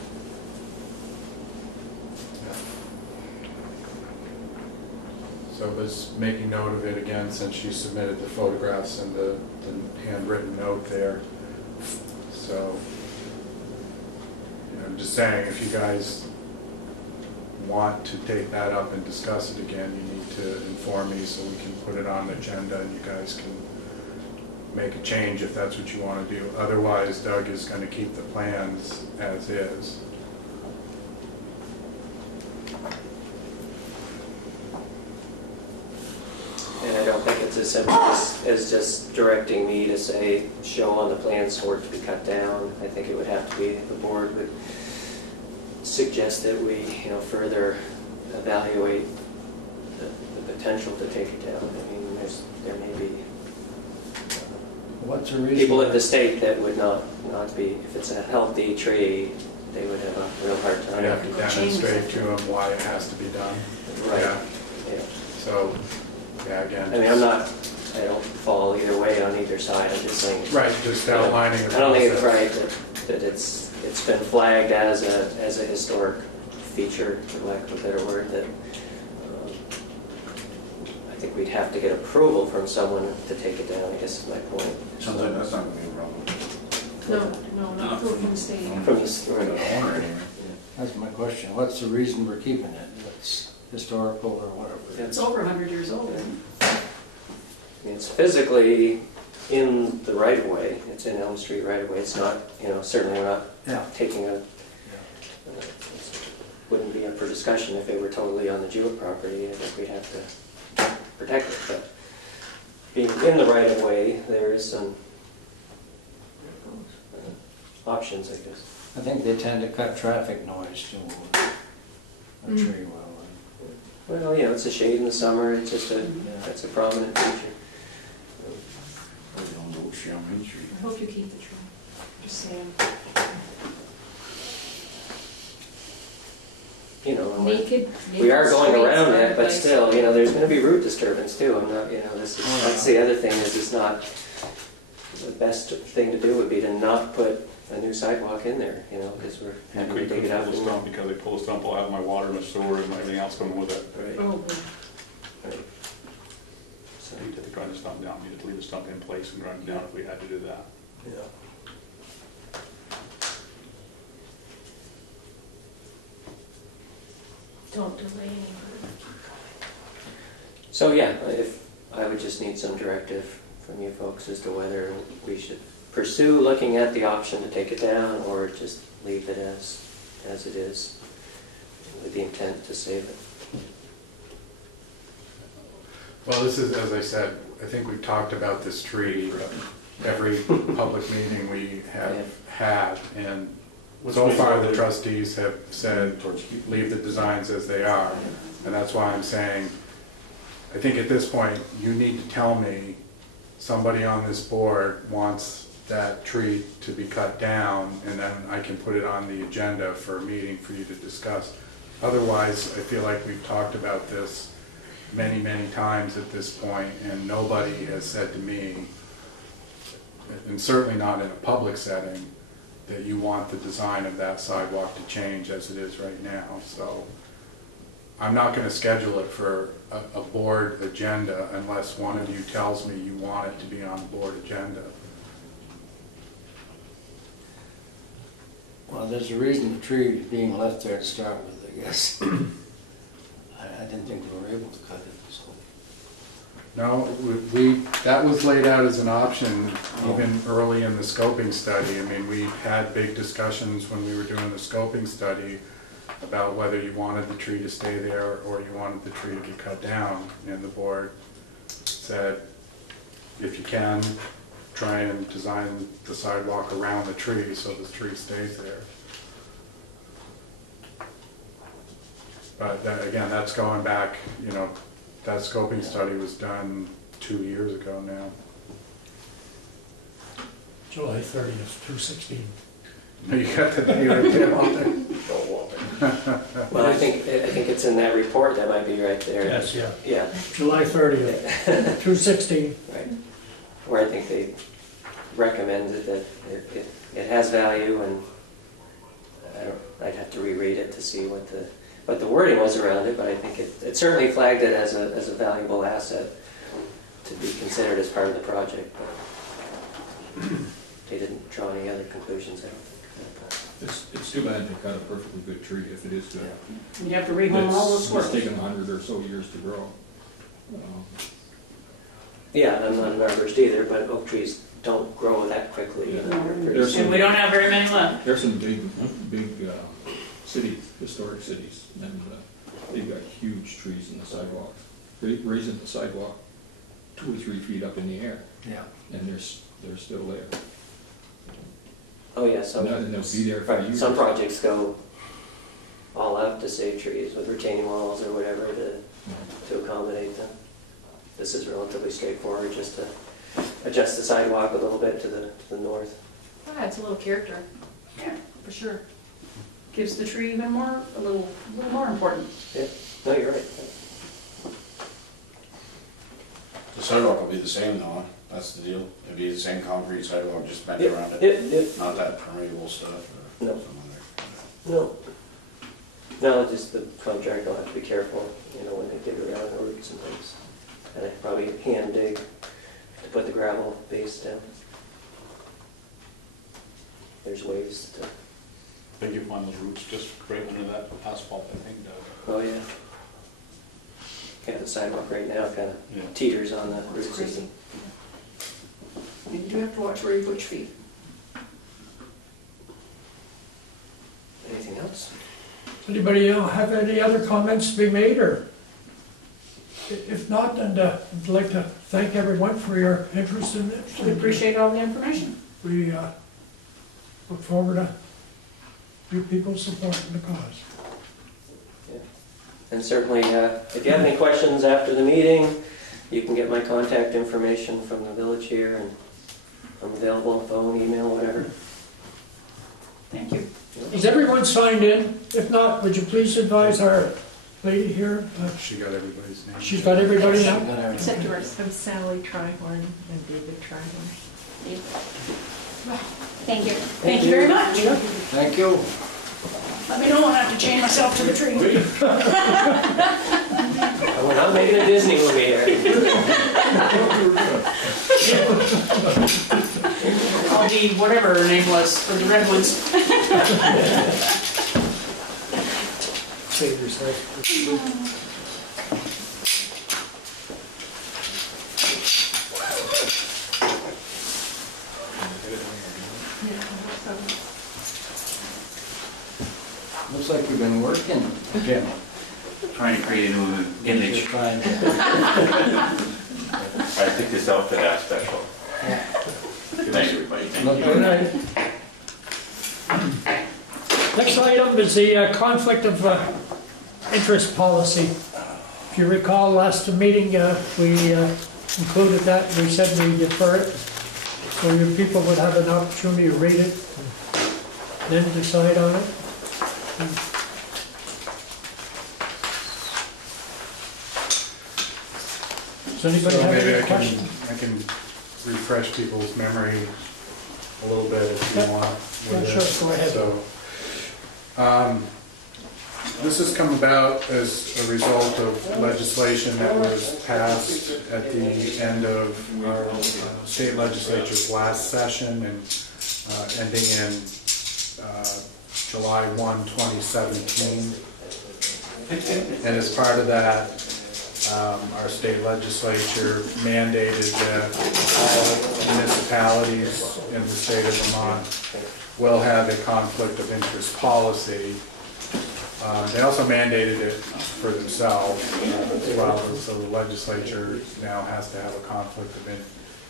So I was making note of it again since she submitted the photographs and the handwritten note there. So I'm just saying, if you guys want to take that up and discuss it again, you need to inform me so we can put it on the agenda and you guys can make a change if that's what you want to do. Otherwise, Doug is going to keep the plans as is. And I don't think it's as simple as just directing me to say, show on the plans for it to be cut down. I think it would have to be, the board would suggest that we, further evaluate the potential to take it down. I mean, there may be What's the reason? people at the state that would not be, if it's a healthy tree, they would have a real hard time. You have to demonstrate to them why it has to be done. Right. Yeah. So, yeah, again. I mean, I don't fall either way on either side. I'm just saying. Right, just outlining the I don't think it's process. right that it's been flagged as a historic feature, for lack of a better word, that I think we'd have to get approval from someone to take it down, I guess is my point. Sounds like that's not gonna be a problem. No, not from the state. From this, For the owner anyway. That's my question. What's the reason we're keeping it? It's historical or whatever. It's over 100 years old, isn't it? It's physically in the right of way. It's in Elm Street right of way. It's not, certainly we're Yeah. not taking a, wouldn't be up for discussion if it were totally on the Jewett property. I think we'd have to protect it. But being in the right of way, there is some options, I guess. I think they tend to cut traffic noise too, a tree well. Well, it's a shade in the summer. It's just that's a prominent feature. I hope you keep the tree. Just saying. Naked We are going streets around are it, but nice. still, there's going to be root disturbance too. I'm not, that's the other thing is it's not, the best thing to do would be to not put a new sidewalk in there, because we're having to dig it out. Because they pull the stump out of my water and the sewer and everything else coming with it. Right. Oh, Right. So, So you have to grind the stump down, you have to leave the stump in place and grind it down if we had to do that. yeah. don't delay any further. So if I would just need some directive from you folks as to whether we should pursue looking at the option to take it down or just leave it as it is with the intent to save it. Well, this is, as I said, I think we've talked about this tree every public meeting we have had, and so far the trustees have said, leave the designs as they are, and that's why I'm saying, I think at this point, you need to tell me somebody on this board wants that tree to be cut down, and then I can put it on the agenda for a meeting for you to discuss. Otherwise, I feel like we've talked about this many, many times at this point, and nobody has said to me, and certainly not in a public setting, that you want the design of that sidewalk to change as it is right now. So I'm not going to schedule it for a board agenda unless one of you tells me you want it to be on the board agenda. Well, there's a reason the tree is being left there to start with, I guess. I didn't think we were able to cut it, so. No, that was laid out as an option even early in the scoping study. I mean, we had big discussions when we were doing the scoping study about whether you wanted the tree to stay there or you wanted the tree to get cut down. And the board said, if you can, try and design the sidewalk around the tree so the tree stays there. But again, that's going back, that scoping study was done 2 years ago now. July 30th, 216. You got the date right there, Walter? Well, I think it's in that report. That might be right there. Yes, yeah. Yeah. July 30th, 216. Right. Where I think they recommended that it has value, and I'd have to reread it to see what the wording was around it, but I think it certainly flagged it as a valuable asset to be considered as part of the project. But they didn't draw any other conclusions, I don't think. It's too bad to cut a perfectly good tree if it is good. You have to rehome all those It's squirrels. taken 100 or so years to grow. Yeah, I'm not an arborist either, but oak trees don't grow that quickly. There's And we don't have very many left. There's some big cities, historic cities, and they've got huge trees in the sidewalks. They're raising the sidewalk 2 or 3 feet up in the air, Yeah. and they're still there. Oh yeah, And they'll be there for years. some projects go all out to save trees with retaining walls or whatever to accommodate them. This is relatively straightforward, just to adjust the sidewalk a little bit to the north. Yeah, it's a little character, Yeah. for sure. Gives the tree even more, a little more important. Yeah, no, you're right. The sidewalk will be the same though, huh? That's the deal. It'll be the same concrete sidewalk, just bent around it. Yep. Not that permeable stuff or No. something like that. No, just the contractor will have to be careful, when they dig around the roots and things. And they probably hand dig to put the gravel base down. There's ways to, I think you find those roots just right under that asphalt, I think, Doug. oh yeah. Yeah, the sidewalk right now kind of teeters on the root system. You do have to watch where you put your feet. Anything else? Anybody have any other comments to be made, or if not, then I'd like to thank everyone for your interest in this. We appreciate all the information. We look forward to you people supporting the cause. And certainly, if you have any questions after the meeting, you can get my contact information from the village here, and I'm available, phone, email, whatever. Thank you. Is everyone signed in? If not, would you please advise our lady here? She got everybody's name. She's got everybody now? Except yours. I'm Sally Trihorn and David Trihorn. Thank you. Thank you very much. Thank you. Let me know when I have to chain myself to the tree. We're not making a Disney movie here. I'll be whatever her name was for the red ones. Save yourself. Looks like you've been working, Jim. Trying to create a new image. Trying to- I picked this out for that special. Good night, everybody. Thank Look you. Good night. Next item is the conflict of interest policy. If you recall, last meeting, we included that, we said we defer it, so your people would have an opportunity to read it, and then decide on it. Does anybody So have maybe any questions? I can refresh people's memory a little bit if you Yeah. want. Yeah, with sure, this. go ahead. So, this has come about as a result of legislation that was passed at the end of our state legislature's last session and ending in July 1, 2017. And as part of that, our state legislature mandated that all municipalities in the state of Vermont will have a conflict of interest policy. They also mandated it for themselves as well, so the legislature now has to have a conflict of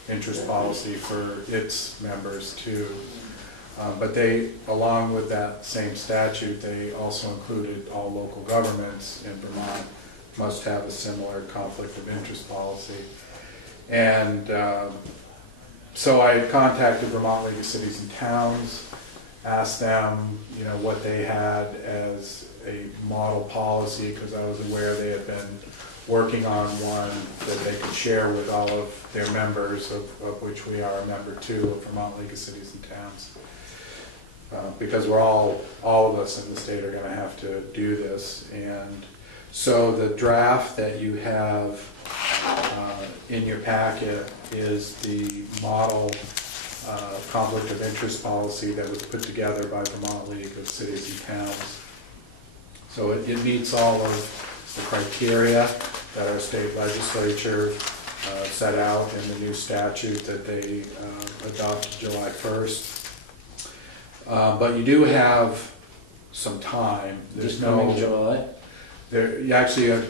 interest policy for its members too. But they, along with that same statute, they also included all local governments in Vermont must have a similar conflict of interest policy. And so I contacted Vermont League of Cities and Towns, asked them, what they had as a model policy, because I was aware they had been working on one that they could share with all of their members, of which we are a member too, of Vermont League of Cities and Towns. Because we're all of us in the state are going to have to do this. And so the draft that you have in your packet is the model conflict of interest policy that was put together by Vermont League of Cities and Towns. So it meets all of the criteria that our state legislature set out in the new statute that they adopted July 1st. But you do have some time. There's Just coming July? You actually have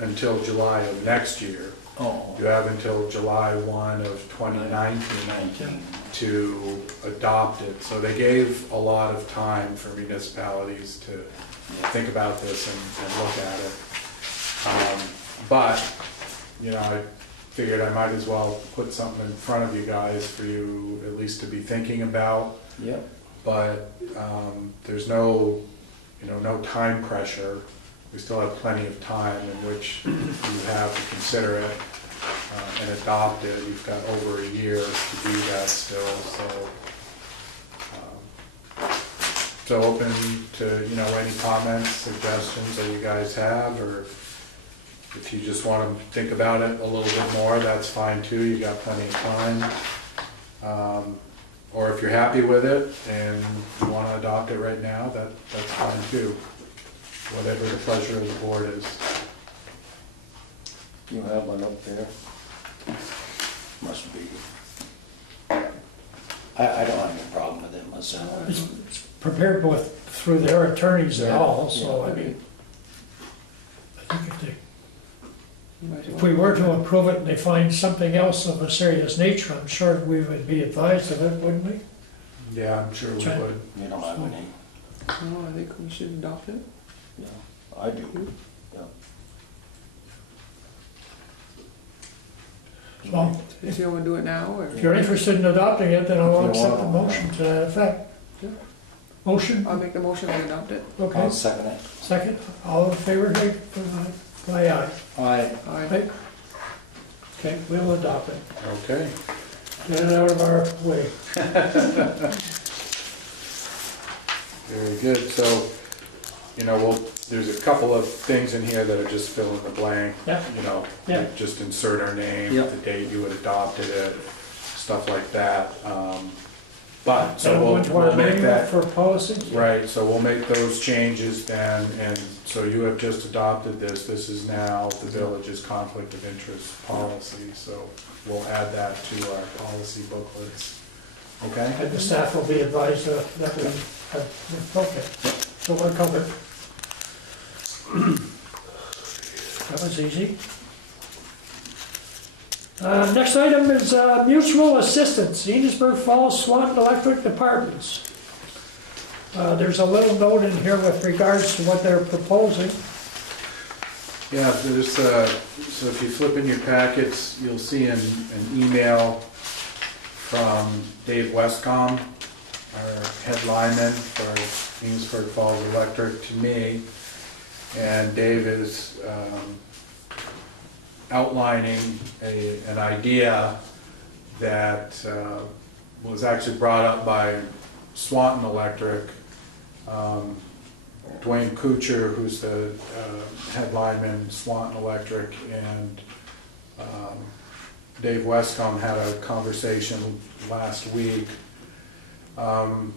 until July of next year. Oh. You have until July 1 of 2019 to adopt it. So they gave a lot of time for municipalities to think about this and look at it. But, I figured I might as well put something in front of you guys for you at least to be thinking about. Yep. But there's no time pressure. We still have plenty of time in which you have to consider it and adopt it. You've got over a year to do that still. So open to any comments, suggestions that you guys have, or if you just want to think about it a little bit more, that's fine too. You got plenty of time. Or if you're happy with it and you want to adopt it right now, that's fine too. Whatever the pleasure of the board is. You have one up there? Must be. I don't have any problem with it myself. It's prepared with, through their attorneys and all, so I mean, I think if we were to approve it and they find something else of a serious nature, I'm sure we would be advised of it, wouldn't we? Yeah, I'm sure we Sure. would. You don't have any? No, I think we should adopt it. Yeah, I do. Yeah. Well, If you want to do it now, or? if you're interested in adopting it, then I'll If you accept the want. motion to that effect. Yeah. Motion, I'll make the motion to adopt it. okay, I'll second it. second, all in favor, say aye. Aye. Aye. Aye. Okay, we'll adopt it, Okay. get it out of our way. Very good, so, you know, there's a couple of things in here that are just fill in the blank. Yeah. You know, Yeah. like just insert our name, Yeah. the date you had adopted it, stuff like that. But, so And we'll went to our make manual that, for policy. right, so we'll make those changes then, and so you have just adopted this. This is now the village's conflict of interest policy, so we'll add that to our policy booklets. Okay? And the staff will be advised that we have, okay, so we're covered. That was easy. Next item is mutual assistance, Enosburg Falls Swanton Electric Departments. There's a little note in here with regards to what they're proposing. Yeah, there's, so if you flip in your packets, you'll see an email from Dave Westcomb, our head lineman for Enosburg Falls Electric, to me. And Dave is outlining an idea that was actually brought up by Swanton Electric. Dwayne Kuchar, who's the head lineman, Swanton Electric, and Dave Westcomb had a conversation last week. An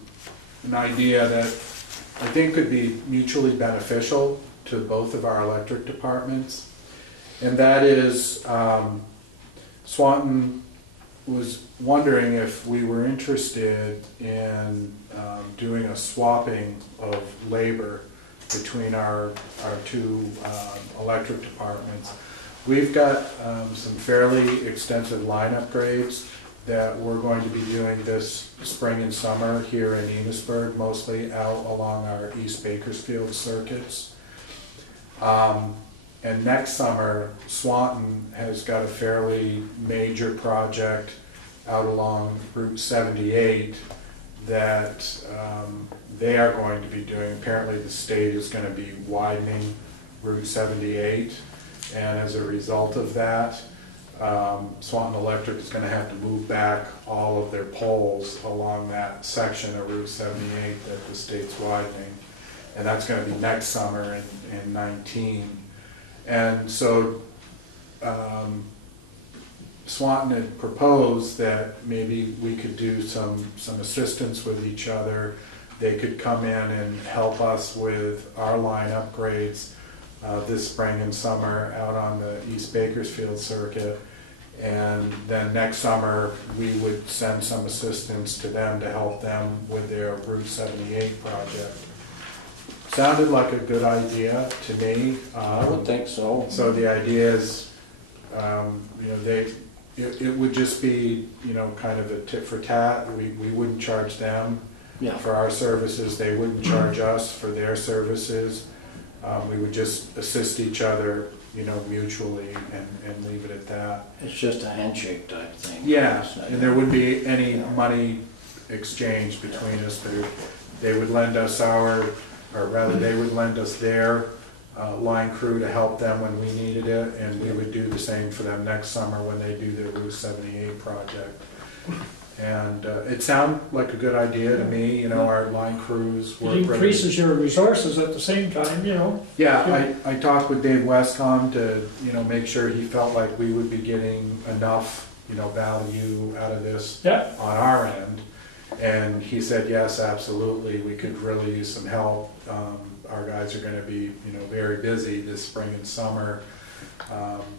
idea that I think could be mutually beneficial to both of our electric departments. And that is, Swanton was wondering if we were interested in doing a swapping of labor between our two electric departments. We've got some fairly extensive line upgrades that we're going to be doing this spring and summer here in Enosburg, mostly out along our East Bakersfield circuits. And next summer, Swanton has got a fairly major project out along Route 78 that they are going to be doing. Apparently the state is going to be widening Route 78, and as a result of that, Swanton Electric is going to have to move back all of their poles along that section of Route 78 that the state's widening. And that's going to be next summer in 19. And so Swanton had proposed that maybe we could do some assistance with each other. They could come in and help us with our line upgrades this spring and summer out on the East Bakersfield circuit. And then next summer, we would send some assistance to them to help them with their Route 78 project. Sounded like a good idea to me. I would think so. So the idea is, you know, it would just be, you know, kind of a tit for tat. We wouldn't charge them for our services. They wouldn't charge us for their services. We would just assist each other, you know, mutually and leave it at that. It's just a handshake type thing. Yeah, and there wouldn't be any money exchange between us. They would lend us they would lend us their line crew to help them when we needed it, and we would do the same for them next summer when they do their Route 78 project. And it sounded like a good idea to me. You know, our line crews work. It increases your resources at the same time, you know. Yeah, I talked with Dave Westcomb to, you know, make sure he felt like we would be getting enough, you know, value out of this on our end. And he said, yes, absolutely, we could really use some help. Our guys are going to be, you know, very busy this spring and summer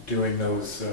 doing those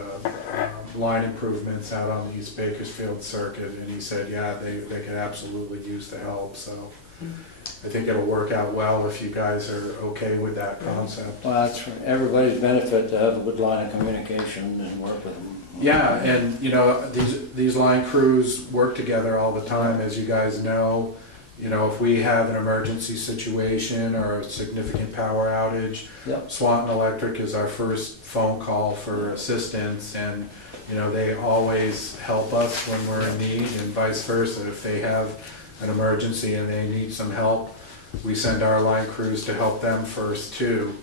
line improvements out on the East Bakersfield circuit, and he said, yeah, they could absolutely use the help, so I think it'll work out well if you guys are okay with that concept. Well, that's for everybody's benefit to have a good line of communication and work with them. Yeah, and you know, these line crews work together all the time, as you guys know. You know, if we have an emergency situation or a significant power outage, Yep. Swanton Electric is our first phone call for assistance, and you know, they always help us when we're in need, and vice versa. If they have an emergency and they need some help, we send our line crews to help them first too.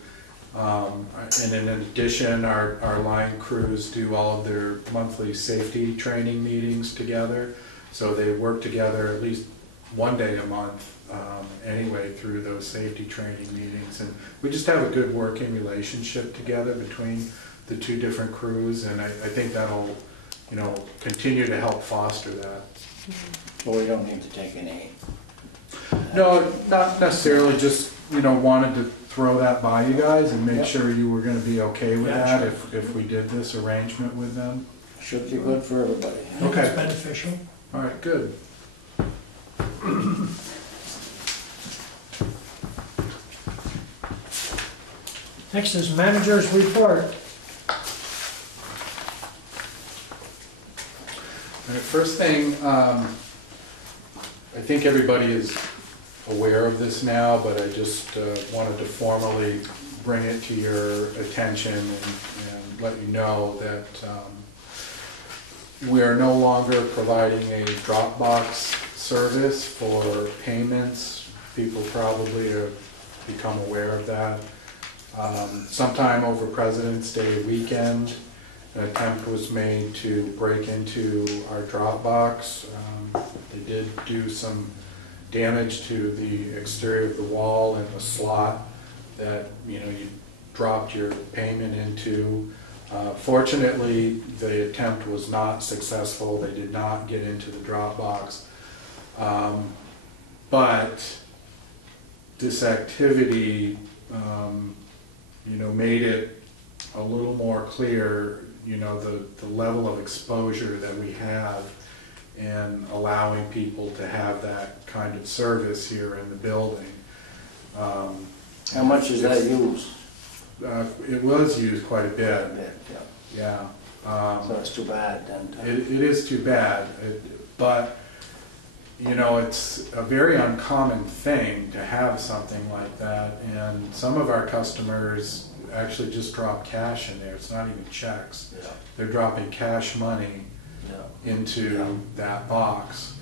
And in addition, our line crews do all of their monthly safety training meetings together, so they work together at least one day a month anyway through those safety training meetings, and we just have a good working relationship together between the two different crews, and I think that'll, you know, continue to help foster that. Well, we don't need to take any. No, not necessarily, just, you know, wanted to throw that by you guys and make Yep. sure you were gonna be okay with Yeah, that sure. if we did this arrangement with them. Should be good for everybody. I think Okay. it's beneficial. All right, good. Next is manager's report. All right, first thing, I think everybody is aware of this now, but I just wanted to formally bring it to your attention and let you know that we are no longer providing a Dropbox service for payments. People probably have become aware of that. Sometime over President's Day weekend, an attempt was made to break into our Dropbox. They did do some damage to the exterior of the wall and the slot that, you know, you dropped your payment into. Fortunately, the attempt was not successful. They did not get into the Dropbox. But this activity, you know, made it a little more clear, you know, the level of exposure that we have in allowing people to have that kind of service here in the building. How much is that used? It was used quite a bit, A bit, yeah. So it's too bad then. It is too bad, but you know, it's a very uncommon thing to have something like that, and some of our customers actually just drop cash in there. It's not even checks. Yeah. They're dropping cash money into that box,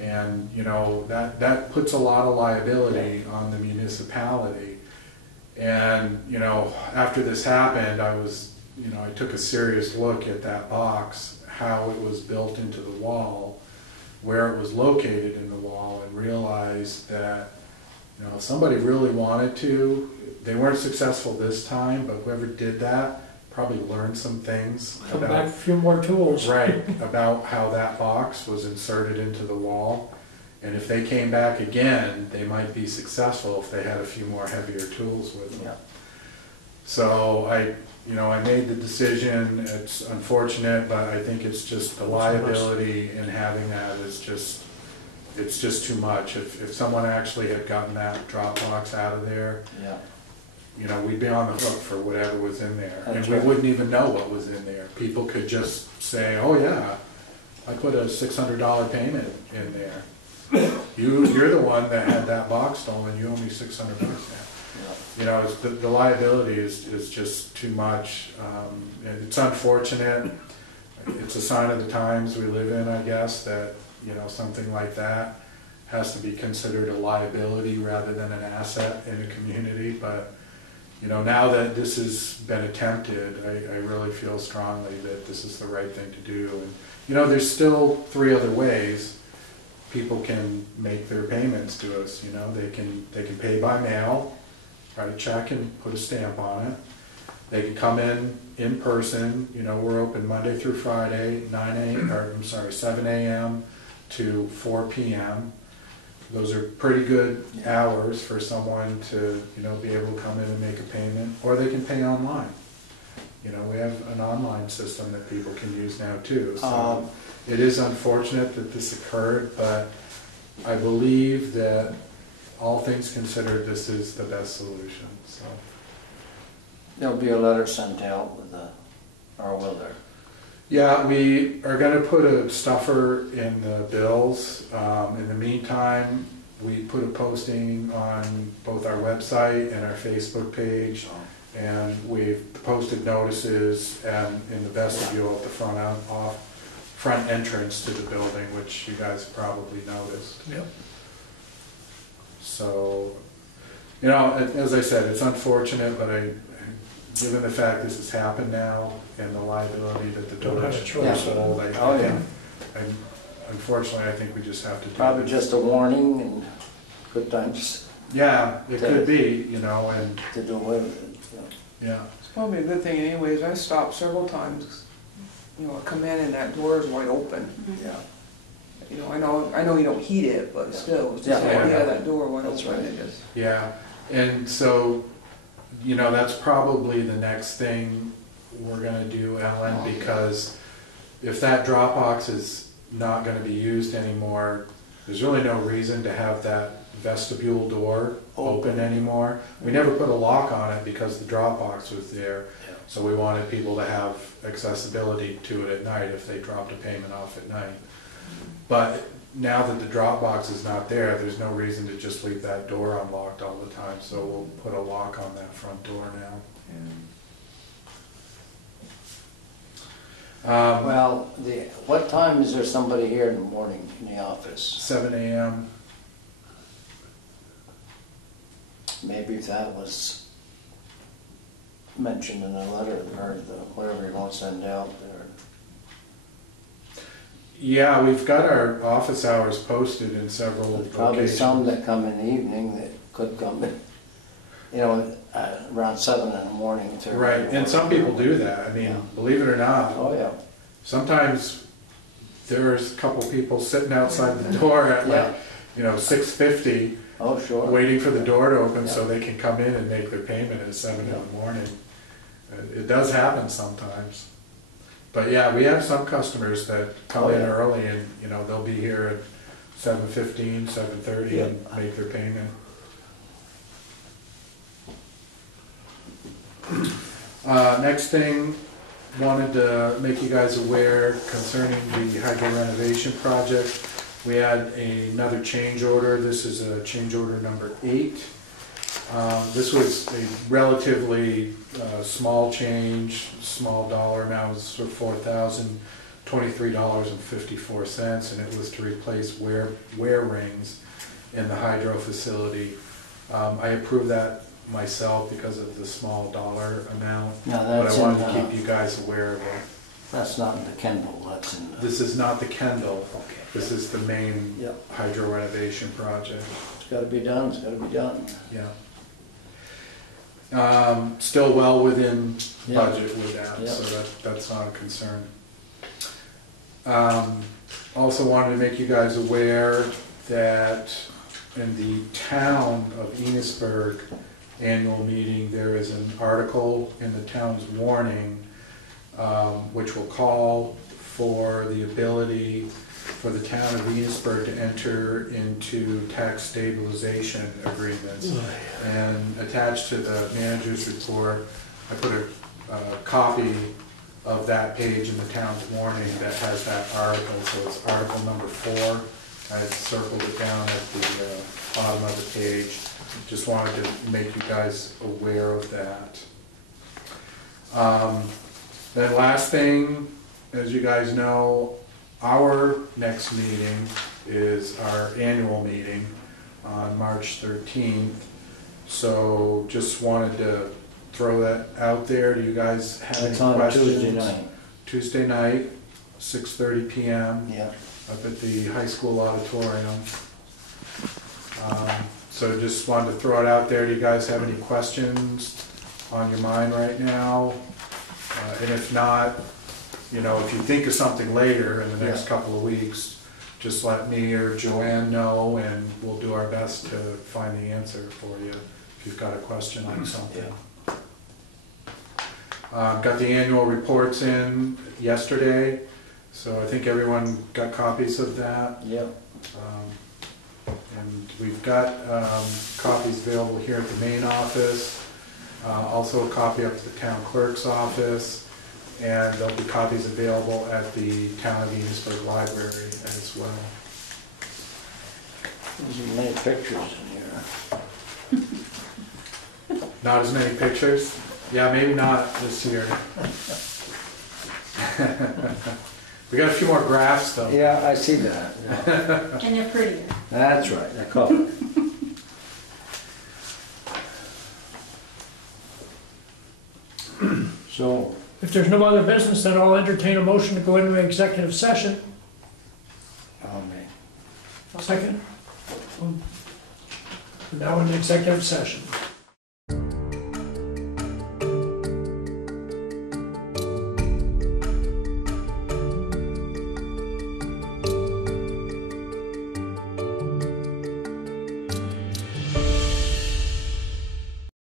and you know, that puts a lot of liability on the municipality. And you know, after this happened, I took a serious look at that box, how it was built into the wall, where it was located in the wall, and realized that, you know, if somebody really wanted to, they weren't successful this time, but whoever did that probably learned some things Come back a few more tools. right, about how that box was inserted into the wall. And if they came back again, they might be successful if they had a few more heavier tools with them. Yeah. So I made the decision. It's unfortunate, but I think it's just the liability in having that is just, it's just too much. If someone actually had gotten that Dropbox out of there, Yeah. you know, we'd be on the hook for whatever was in there. That's And we right. wouldn't even know what was in there. People could just say, oh yeah, I put a $600 payment in there. You're the one that had that box stolen, you owe me $600 now. You know, the liability is just too much. And it's unfortunate. It's a sign of the times we live in, I guess, that, you know, something like that has to be considered a liability rather than an asset in a community. But, you know, now that this has been attempted, I really feel strongly that this is the right thing to do. And, you know, there's still 3 other ways people can make their payments to us. You know, they can pay by mail, write a check and put a stamp on it. They can come in person. You know, we're open Monday through Friday, 7 a.m. to 4 p.m. Those are pretty good hours for someone to, you know, be able to come in and make a payment, or they can pay online. You know, we have an online system that people can use now too. So it is unfortunate that this occurred, but I believe that all things considered, this is the best solution, so. There'll be a letter sent out with the, or will there? Yeah, we are gonna put a stuffer in the bills. In the meantime, we put a posting on both our website and our Facebook page. And we've posted notices and in the vestibule at the front entrance to the building, which you guys probably noticed. Yep. So, you know, as I said, it's unfortunate, but given the fact this has happened now and the liability that the Don't have a village choice. hold, Oh, yeah. Unfortunately, I think we just have to do Probably this. just a warning and good times Yeah, it could be, you know, and, to do away with it. yeah. It's probably a good thing anyways. I stopped several times. You know, I come in and that door is wide open. Yeah. You know, I know you don't heat it, but still, it's just Yeah. the idea Yeah. of that door wide That's open. right. It is. Yeah, and so, you know, that's probably the next thing we're gonna do, Ellen, because if that drop box is not gonna be used anymore, there's really no reason to have that vestibule door open anymore. We never put a lock on it because the drop box was there, so we wanted people to have accessibility to it at night if they dropped a payment off at night. But now that the drop box is not there, there's no reason to just leave that door unlocked all the time, so we'll put a lock on that front door now. Well, what time is there somebody here in the morning in the office? 7 a.m. Maybe if that was mentioned in the letter or whatever you want to send out there. Yeah, we've got our office hours posted in several There's locations. probably some that come in the evening that could come in, you know, around 7 in the morning. To Right, and some people do that. I mean, Yeah. believe it or not, Oh, yeah. sometimes there's a couple people sitting outside the door at Yeah. like, you know, 6:50, Oh, sure. waiting for the door to open so Yeah. they can come in and make their payment at 7 in the morning. It does happen sometimes. But yeah, we have some customers that come Oh, in yeah. early and, you know, they'll be here at 7:15, 7:30 and make their payment. Next thing, wanted to make you guys aware concerning the hydro renovation project. We had another change order. This is a change order number 8. This was a relatively small change, small dollar amount. It was for $4,023.54, and it was to replace wear rings in the hydro facility. I approved that myself because of the small dollar amount, No, but that's I wanted in, to keep you guys aware of it. That's not in the Kendall, that's in the... This is not the Kendall. Okay. This is the main Yep. hydro renovation project. It's gotta be done, it's gotta be done. Yeah. Still well within Yeah. budget with that, Yeah. so that's not a concern. Also wanted to make you guys aware that in the town of Enosburg annual meeting, there is an article in the town's warning which will call for the ability for the town of Enosburg to enter into tax stabilization agreements. And attached to the manager's report, I put a copy of that page in the town's warning that has that article, so it's article number 4. I circled it down at the bottom of the page. Just wanted to make you guys aware of that. Then last thing, as you guys know, our next meeting is our annual meeting on March 13th. So just wanted to throw that out there. Do you guys have any It's on questions? Tuesday night. Tuesday night, 6:30 p.m. Yeah. up at the high school auditorium. So just wanted to throw it out there. Do you guys have any questions on your mind right now? And if not, you know, if you think of something later in the next couple of weeks, just let me or Joanne know and we'll do our best to find the answer for you if you've got a question on something. Got the annual reports in yesterday, so I think everyone got copies of that. Yep. And we've got copies available here at the main office, also a copy up at the town clerk's office, and there'll be copies available at the town of Enosburg library as well. There's many pictures in here. Not as many pictures? Yeah, maybe not this year. We got a few more graphs though. Yeah, I see that. Yeah. And they're prettier. That's right, I caught it. So, If there's no other business, then I'll entertain a motion to go into executive session. I'll make. Second? Now in executive session.